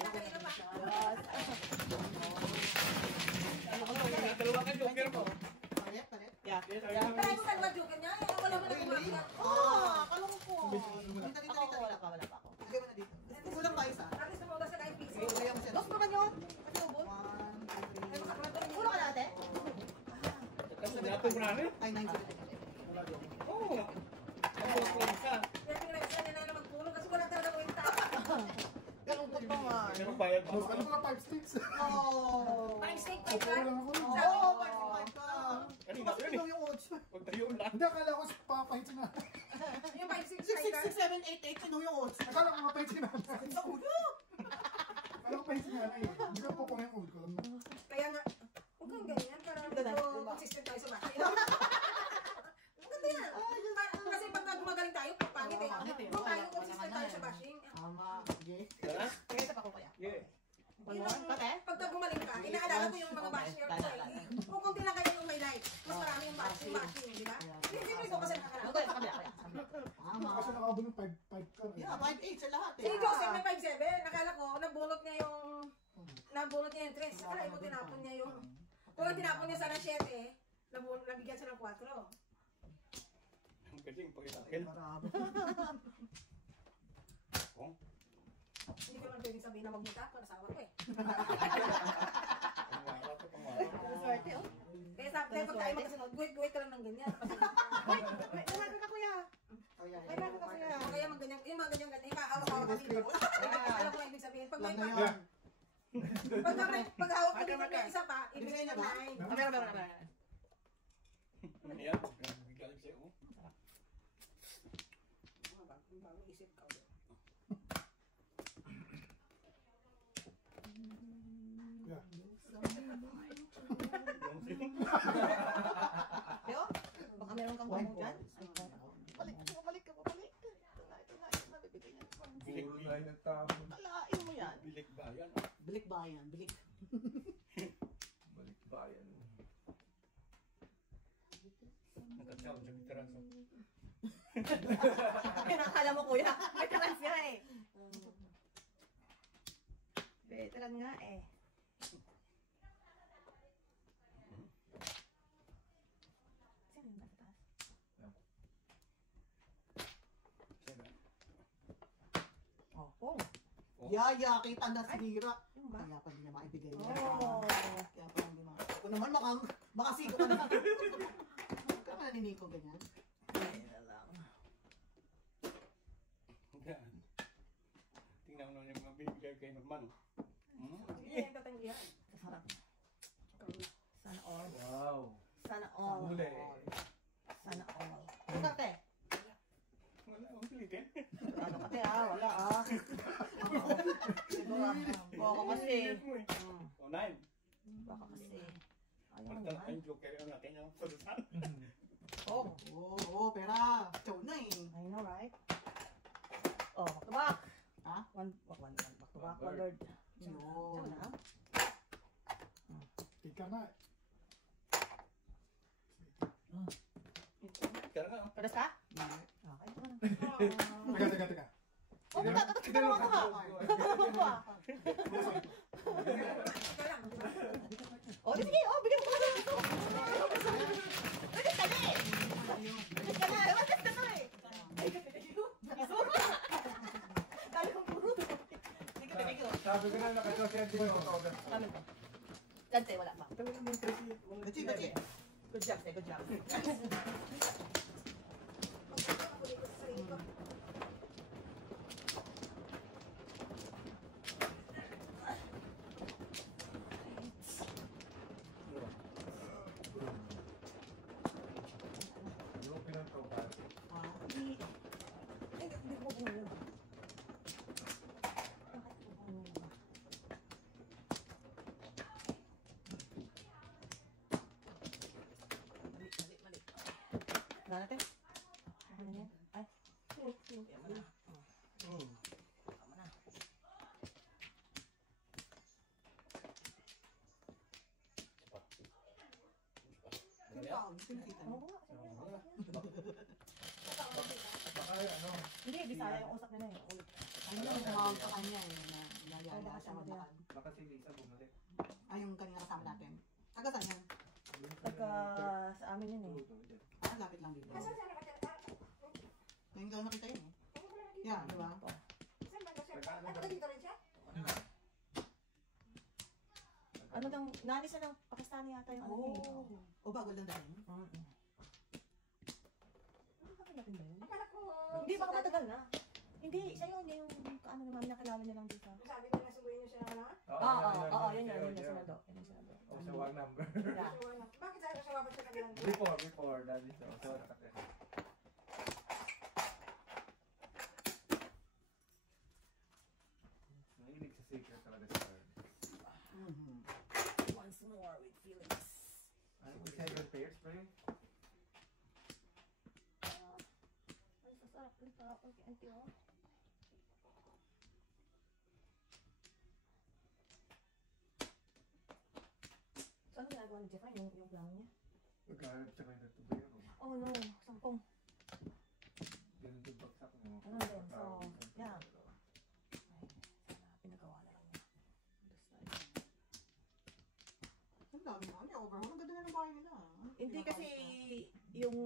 Dalawa ka joker mo. Correct, correct. Yeah. Kaya ko kalma joker niya. Wala mo na kumakas. Kalong ko. Dito. Wala pa ako. Lagay mo na dito. Kulang tayo sa. At least namuda sa kahit piso. Lagay mo siya. Dos pa ba yun? Kasi ubod? 1, 2, 3. Ulo ka natin? Kasi nato mo na rin. Ay, 9, 0. Oo. Ako ko isa. Kaya pinag-isa niya na magpulong kasi wala talaga kwenta. Kalungkot pa nga. Ano bayad mo? Ano pala 5 sticks? Oh. Parang steak pa Puro ka. lang ako. Oo, 5 ka. Kanina Bakit yun ikaw eh. yung 8? Huwag tayo lang. Hindi, akala ko papahit si nanay. Yung 5-6 6, ka. 6, 7, 8, 8. Sino yung 8? Akala ko mapahit si nanay. Sa ulo. Akala ko pahit si nanay. Hindi ko po yung ulo ko lang. Kaya nga, huwag kang ganyan para medyo consistent tayo sa bahay. Maganda yan. Kasi pagka gumagaling tayo, pangit eh. Kung tayo consistent tayo sa bashing. Tama. Sige. Tara. Kaya sa pa ko kaya. Yeah. Yun ang, pagka gumaling ka, inaalala ko yung mga bashing or kung kunti lang kayo yung may like, mas marami yung bashing, di ba? Hindi, siyempre ito kasi nakakala. Okay, sa kabila kaya. Tama. Kasi nakabulong 5 ka. Yeah, 5, 8 sa lahat eh. Si Joseph may 5-7, nakala ko, nabunot niya yung 3. Akala mo tinapon niya yung, kung ang tinapon niya sana 7, nabigyan siya ng 4. Ang galing pag-itakil. Marami. Oh. Hindi ko naman pwedeng sabihin na magbuta, para asawa ko eh. Pangwara to, pangwara. Swerte, oh. Kaya sabi tayo, pag tayo magkasunod, guwit-guwit ka lang ng ganyan. May umaga ka, kuya. May umaga ka, kuya. Kaya magganyan, yung mga ganyan-ganyan, hawak-hawak kami dito. Alam ko ang ibig sabihin. Pag may Lang na yan. pag hawak ko dito may isa pa, ibigay na 9. Meron. Ano yan? Galing sa'yo. oh. Bagong isip ka. Yeah. Yo, baka meron kang kumo dyan. Bumalik ka. Ito na, bibigyan niya. Puro tayo nagtapon. Alain mo yan. Bilik bayan. Bilik bayan, bilik. Balik bayan. Nagkatsaw sa bitaran sa... Kinakala mo, kuya. Veteran siya eh. Veteran nga eh. Sino yung nasa taas? Oh. Yaya, kita na sinira. Yung ba? Kaya pa hindi na maibigay niya. Oh. Kaya pa hindi ma... Ako naman, makasiko ka na. Kaya ka naninig ko ganyan. Ayun na lang. Yan. Tingnan mo na yung mga bibigay kay Norman. Hindi yung tatanggihan. Sarap. Sana all. Wow. Sana all. Huli. Sana all. Ano ka, te? Wala, ang pilitin. Ano ka, te, ah? Wala, ah. Baka kasi. O, 9. Baka kasi. Ayaw naman. Ang joker yung natin yung pulutan. Oo, pera. Chow na eh. I know, right? Oh, back to back. Ha? One, back to back, one bird. Yun. Saan na? Ika na. Kaya nga, Padas ka? Hindi. Okay. Teka. Oh, tutulungan ko ka. Tutulungan ko ka. Oh, di sige. Oh, bigyan mo ko na ito. Padas ka na eh. Padas ka na. Padas ka na eh. Dali kong puro. Sige, thank you. Sabi ko na naka-joke yan din ako. Ano to? Dante, wala pa. Bachi. Good job, good job. Yung pinagkaupan. Hindi ko bumulog. Mali. Wala natin? Ano na yan? Ay. Tama na. Tama na. Oo nga. Baka ano. Hindi, Bisaya yung usap nila eh. Ulit. Ano yung tumawag sa kanya eh, na yayaya Ay, siya nakasama maglakad. Baka si Lisa bumalik. Ay, yung kanina kasama natin. Taga saan yan? Pagka sa amin yun eh. Ah, lapit lang dito. Nasaan siya nakatira? Ngayon ka nakita yun eh. Yan, di ba? Saan ba siya? Ay, taga dito rin siya? Ano daw, nani siya ng Pakistani yata yung ano eh. O bago lang dahil. Ano ba natin ba yun? Akala ko... Hindi, baka matagal na. Hindi, siya yun, yung ano naman, nakilala niya lang dito. Sabi ko nasubuhin niyo siya ng ano? Oo, yun yung sinado. Yun yung sinado. O sa wag number. Yeah. Bakit sabi ko siya wapat sa kabilang buwan? Before, dati siya. So, nakatira. Mahilig sa secret talaga si Carl. Once more with feelings. Ano yung 7 pairs, pre? Ay, sasarap din para ako kay auntie oh. So, ano ginagawa ni Jeffrey? Yung plano niya? Magkahanap siya kayo ng tubayo. Oh no, sampung. Yan yung bagsak mo. Ano din, so, yeah. Ay, sana pinagawa na lang niya. Ang dami na. Ang overhaul. Ang ganda na ng bahay nila. Hindi kasi yung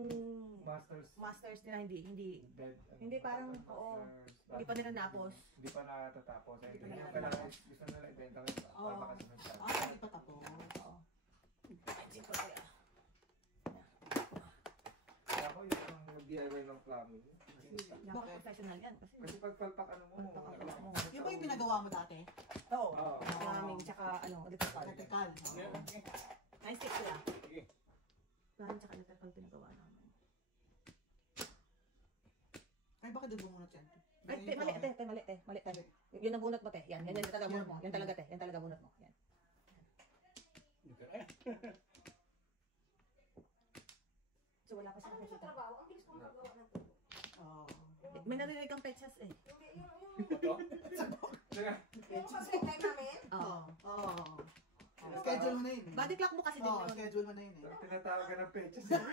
Masters. nila hindi Bed. Hindi, parang, oo. Hindi pa nila napos. Hindi pa natatapos. Hindi pa Hindi nila pa na natapos. gusto nila ibenta ko iba. Oo. Para makasunod siya. Ah, hindi pa tapos. Oo. Ay, jeep pa kaya. Kaya ako yung mag-DIY ng plumbing. Napaka-professional yan kasi. Kasi pagpalpak ano mo, Pagpapalpak mo. Yung ba yung pinagawa mo dati? Oo. Oo. Maraming tsaka ano, electrical. Electrical. Nice stick sila. Sige. Maraming tsaka electrical pinagawa namin. Ay, baka doon bumunot yan. Ay, mali, te. Yun ang bunot mo, te. Yan talaga bunot mo. Yan talaga, te. Yan talaga bunot mo. Yan. So, wala pa siya Ano sa nakikita. trabaho? Ang bilis kong magawa ng tubo. Oo. May narinig kang pechas eh. Hindi, yung Teka, pag-break time namin, Oo. Oo. Schedule mo na yun. Body clock mo kasi din Oo, yun. schedule mo na yun eh. tinatawag ka ng peches. ang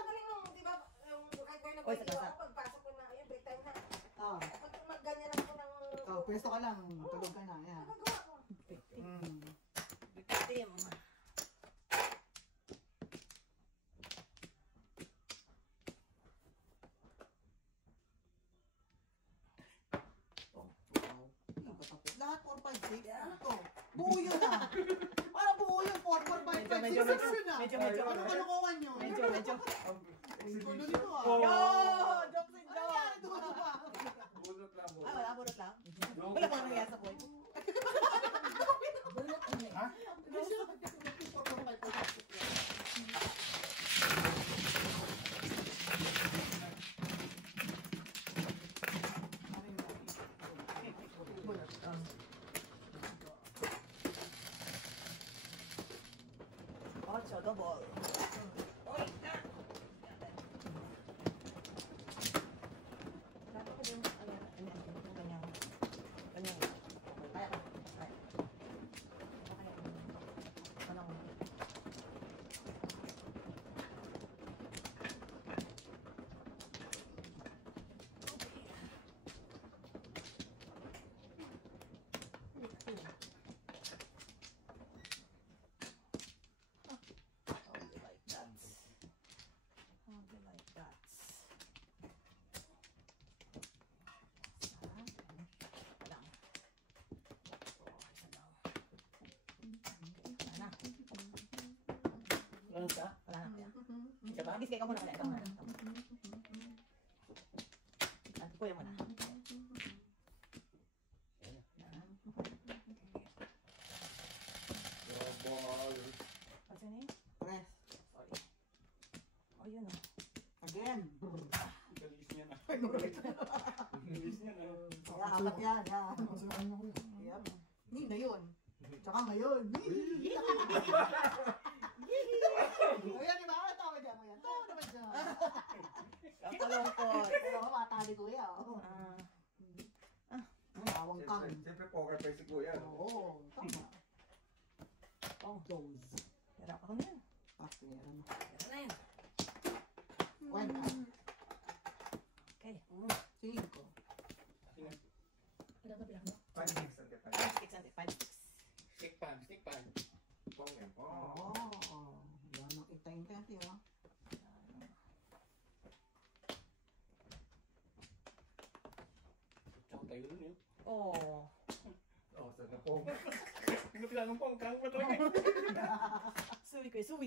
galing nung, di ba, yung kahit ko yung Oy, nag-video sa ako, pagpasok ko na, ayun, break time na. Oo. Pag mag-ganyan lang ako ng... Oh, pwesto ka lang. Tulog ka na. Yan. Nagagawa ko. Mm. Victim. Lahat 4, 5, 6. Ano to? Buo yun ah. Parang buo yun. 4, 4, 5, 5, 6, 6 yun ah. Medyo. Ano kalukuhan yun? Medyo. Gulo nito ah. Yo! Jokes and Ano nangyari jokes! doon ba? Bunot lang, Ah, wala, bunot lang. bunot. Wala pa nangyari sa point. Ha? Hindi siya nagtisunod yung 4, 5, 6. double. Oy, na! Dapat ko yung, ano, yung kanyang, kaya ka, kaya. Anong, how do you like that? How do you like that? Ano ka? Wala na kaya. Ika ba? Agis kayo muna kaya. Ikaw muna. At kuya muna. What's your name? Press. Sorry. Oh, yun o. Again. Galis niya na. Galis niya na. Kaya apat yan. Yan. Hindi na yun. Tsaka ngayon. Ayan, di ba? Tawa dyan mo yan. Tawa naman dyan. Kapalungkot. Pero matali ko yan. Awang kang. Siyempre poker face si Kuya. Oo. Tama. Oh, Close. hirap ako na yan. After yan. Hirap na yan. Cuenta. Okay. Tingin ko. Ilan na bilang mo? 5-6 ang kapal. 5, 6. Stick pan, stick pan. Pong yan. Oo. Yan ang intente ha. Tsaka tayo dun yun. Oh. Oh, sa na pong. Hindi ko lang pong kang pa talaga. Suwi ko. Suwi.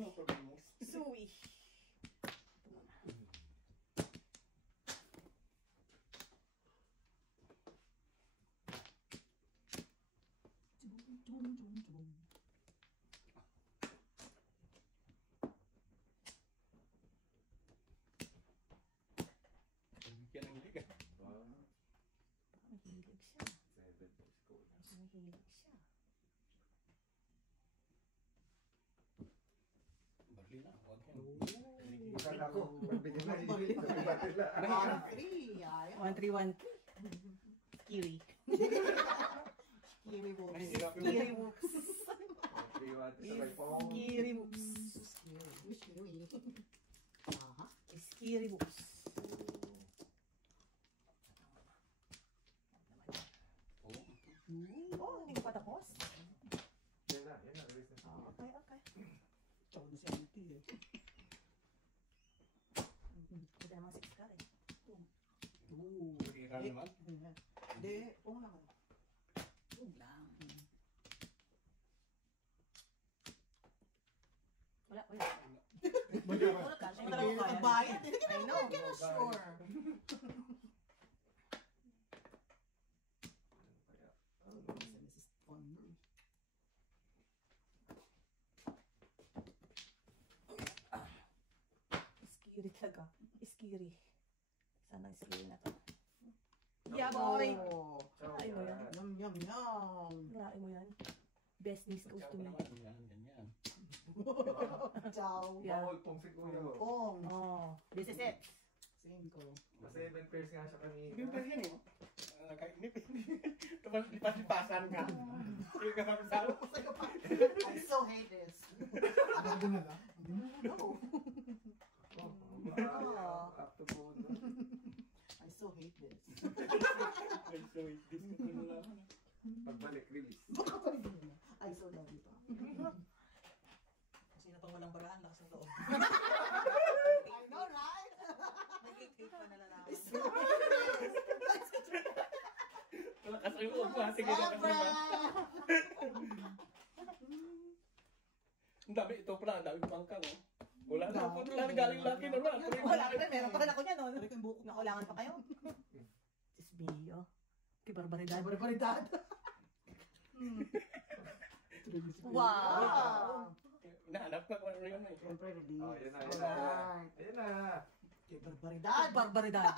No problemos. Suwi. Yan ang hilig ah. Mahilig siya. 7 po si Kuya. Mahilig siya. Barli na, huwag yan. Akala ko, magbigay na iba nila. 1-3. Ayaw. 1, 3, 1. Kiri. Kiri mo. Mahirap yun. Kiri whoops. 3-1 sabay pong. Kiri whoops. Kiri. Aha. Kiri whoops. Oh, hindi ko pa tapos. Yan na, release na. Okay, okay. Tsaka na si Auntie eh. Hindi naman 6 ka eh. Mahirap naman. Hindi, pong naman. Huwag lang. Wala. Wala ka. Siya Hindi talaga ang kaya. bayad. Hindi I know. ka na sure. Mrs. Thunder. Iskiri talaga. Iskiri. Sana iskiri na to. Yeah, boy! Oh. Ay mo yan. Yum, yum, yum. Lain mo yan. Best this goes to me. Yan, ganyan. Ciao. Yeah. Bawal pong si Kuya. Pong. Oh, this is it. 5. Mas 7 pairs nga siya kanina. Hindi pa yan eh. Nakainip eh. Tapos lipas-lipasan ka. Hindi ka mapisaw. I so hate this. Up to phone. I so hate this. Ay, so is this ko na lang. Pagbalik, release. I so love you pa. Sino pang walang paraan, lakas ng loob. I know, right? Nag-hate pa nalalaman. I so hate this. Malakas ang loob ko. Sige, lakas Sobra! Ang dami ito pala, ang dami pangkang. Oh. Wala na po, wala na galing laki na wala. Wala pa rin, meron pa rin ako niyan. Oh. Sabi ko yung buhok na kulangan pa kayo. Sis Bio. Kay barbaridad. Barbaridad. Wow! Inaanap ka kung ano yun eh. Siyempre, release. Oh, yan na, yan na. Alright. Ayan na. Kay barbaridad. Barbaridad.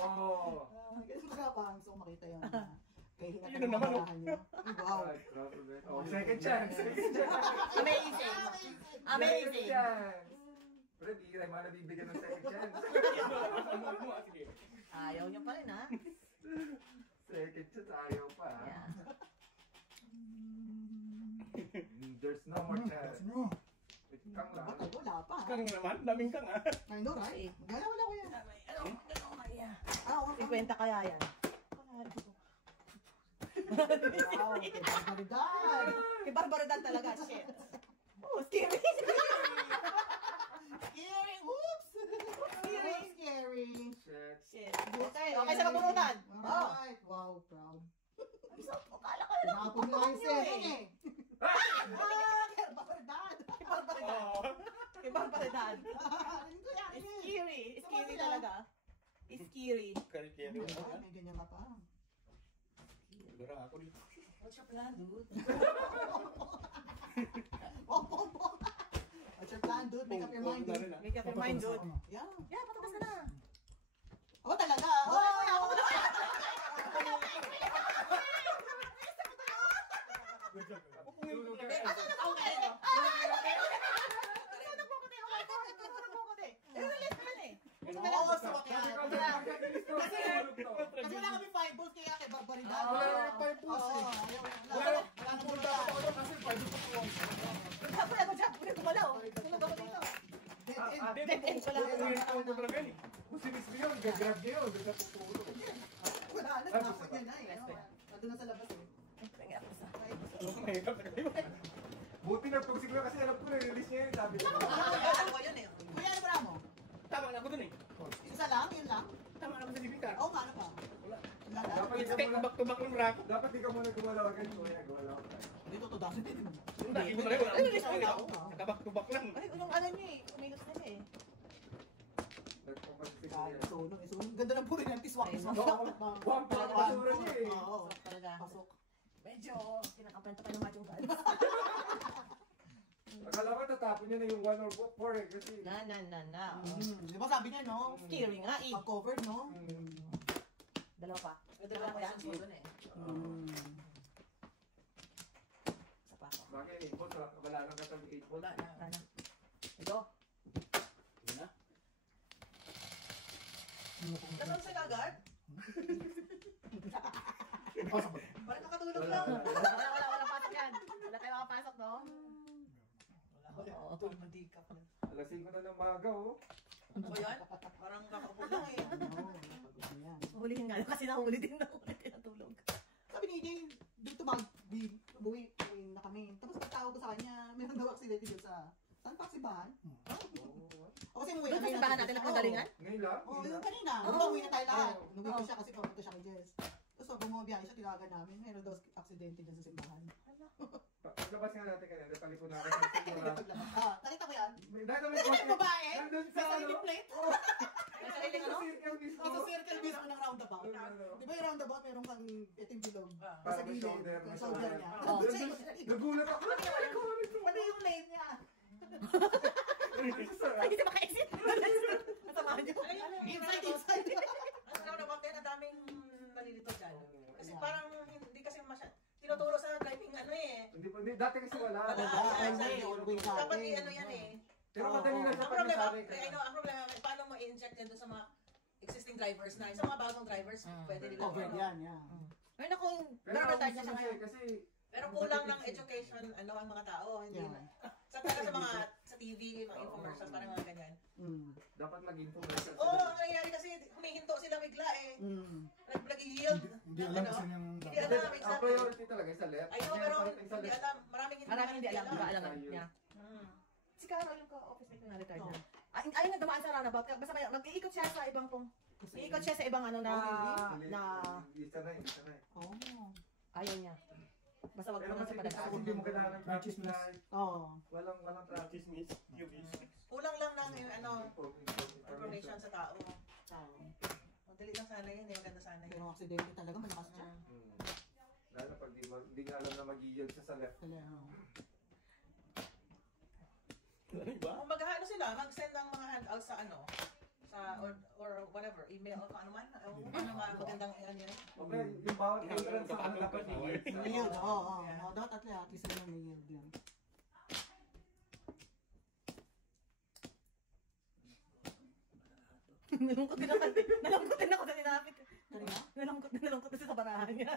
Oh. Ganun ka pa, so makita yung Kaya hinga Yun na naman, oh. niyo. Wow. Ay, grabe, man. Oh, second chance. Second chance. Amazing. Amazing. Second chance. Pero di rin mga nabibigyan ng second chance. Sige. Ayaw niyo pa rin, ha? Second chance, ayaw pa. Yeah. There's no more chance. No. Wait, kang lang. Bakit wala pa? Kang naman, daming kang ah. I know, right? Wala ko yan. Ano, 50 kaya yan. Wow, kay barbaridad. Kay barbaridad talaga, shit. Oh, scary. Scary, whoops! Scary. Scary. Shit. Shit. Okay, okay sa kapunutan. Oh. Alright, wow, proud. Akala ko na Tinapon nga yung setting eh. Kay barbaridad. Kay barbaridad. Oo. Kay barbaridad. Ano ko yan? Scary. Scary talaga. Scary. Kaya May ganyan ka pa. siguro ako dito. What's your plan, dude? What's your plan, dude? Make up your mind, dude. Make up your mind, dude. Yeah. Yeah, patakas ka na. Oh, talaga? Oh, ako na. Kasi wala kami 5 balls kaya kay barbaridad. Wala yung 5 pulls eh. Wala nang bulta pa ako kasi 5 balls Dead end pala. Kung si Miss Leon, gagrab niya yun. Doon na pupulong. Wala na, tinapon niya na eh. Nandun na sa labas eh. Buti na pag siguro kasi alam ko na-release niya yun. Sabi ko. Kuya, ano ba mo? Tama na ako dun eh. Isa lang? Yun lang? Tama na ako sa bibita. Oo, ano pa? Wala. Wala na? Dapat di It's ka take muna, back to back ng rap. dapat di ka muna gumalaw agad. Kuya, gumalaw. Dito, 2,000 din. Hindi, ito na rin. Wala akong gusto nila. Nakaback to back lang. Ay, yung ano niya eh. Kumilos na niya eh. Nagpapasisig Kaya, niya. sunog eh. Sunog. Ganda ng puri ng tiswak. Wang, pinakapasura niya eh. Oo. Talaga. Pasok. Medyo kinakapenta pa ng Machong Dad. Akala ko tatapon niya na yung 1 or 4 eh. Kasi Na. Di ba sabi niya, no? Scary nga eh. Pag-covered, no? Dalawa pa. Dalawa pa yan. Isa pa ako. bakit 8 balls, wala nang katabi 8 balls. Wala na. Ito. Yun na. Natang sa agad? Parang nakatulog Wala, lang. wala. Wala pasok yan. Wala tayo makapasok, no? Oo. Alas 5 na ng maga oh. Ano ba yan? Parang kakaupo lang eh. Yan. Hulihin nga. Kasi nahuli din na ulit natulog. Sabi ni Jay, dito buwi na kami. Tapos pagtawag ko sa kanya, meron daw aksidente dito sa San Paxibahan. O kasi umuwi Doon sa simbahan natin na pagalingan? Ngayon lang? Oo, Ngayon yung lang? kanina. Oo. Umuwi na tayo lahat. Oo. Umuwi ko siya kasi papunta siya kay Jess. Tapos pag bumabiyahe siya, tinawagan namin. Meron daw aksidente dyan sa simbahan. Paglabas nga natin kanina, natalikod na ako sa sigura. Nakita ko yan? Dahil naman Ito yung babae? Nandun Sa sa ano? sarili plate? May sarili Sa ano? circle mismo. Sa circle mismo ng roundabout. Ano? Di ba yung roundabout, meron kang itim bilog? Parang Sa may gilid, shoulder, yung may shoulder shoulder. niya. Oo. Nagulat ako. Pati yung lane niya. Ay, hindi makaisip. Nasamahan niyo. Inside. Ang roundabout din, ang daming nalilito dyan. Kasi parang hindi kasi tinuturo sa driving ano eh. Hindi, dati kasi wala. Dapat ano yan eh. Pero madali lang siya Ang pag problema, nasabi ka. ang problema, paano mo i-inject yan doon sa mga existing drivers na, sa mga bagong drivers, pwede nila. Covered yan, yan. Ay, naku. Pero Pero ang tayo gusto niya sa kasi, ngayon. kasi Pero kulang ng education, ano ang mga tao, hindi Yeah. na. Sa mga, sa TV, mga infomercials, parang mga ganyan. dapat mag-information Oo, ang nangyayari kasi, humihinto sila bigla eh. Nag-yield. Hindi alam kasi yung Hindi alam, Ang exactly. priority talaga sa left. I know, pero hindi alam, maraming Maraming hindi alam. Hindi alam Ayun. niya. Si Carol yung ka-office mate na retired na. Ayun na dumaan sa roundabout. Basta mag-iikot siya sa ibang pong... Iikot siya sa ibang ano na... Isa na, isa na. Ayaw niya. Basta wag Pero naman kasi sa padagsa. hindi mo kailangan ng traffic light. Oo. Walang traffic. Chismis. Yubis. Kulang lang ng information sa tao. Madali lang sana yun eh, maganda sana Pero yun. ang aksidente talaga, malakas siya. Lalo pag di nga alam na mag-yield siya sa left. Ano ba? Kung mag-ano sila, mag-send ng mga handouts sa ano, sa or whatever whatever, email o kung ano man. Ano magandang ano yun. Okay, yung bawat entrance sa ano dapat Yield, oo. Dapat at least na may yield yan. Nalungkot din ako. Nalungkot din ako sa tinapit. Kanina? Nalungkot din sa barahan niya.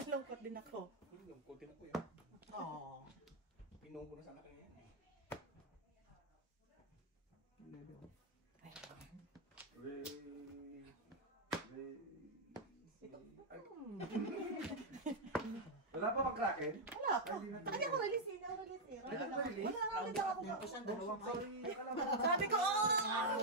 Nalungkot din ako. Lungkotin ako yun. Oo. Pinuho ko na sana kanya yan. Wala pa mag-cracken? Wala pa. Hindi ako release eh. Hindi ako release eh. Wala na release? Wala na release ako. Tapos ang dalawang Sorry, alam mo. Sabi ko, oh!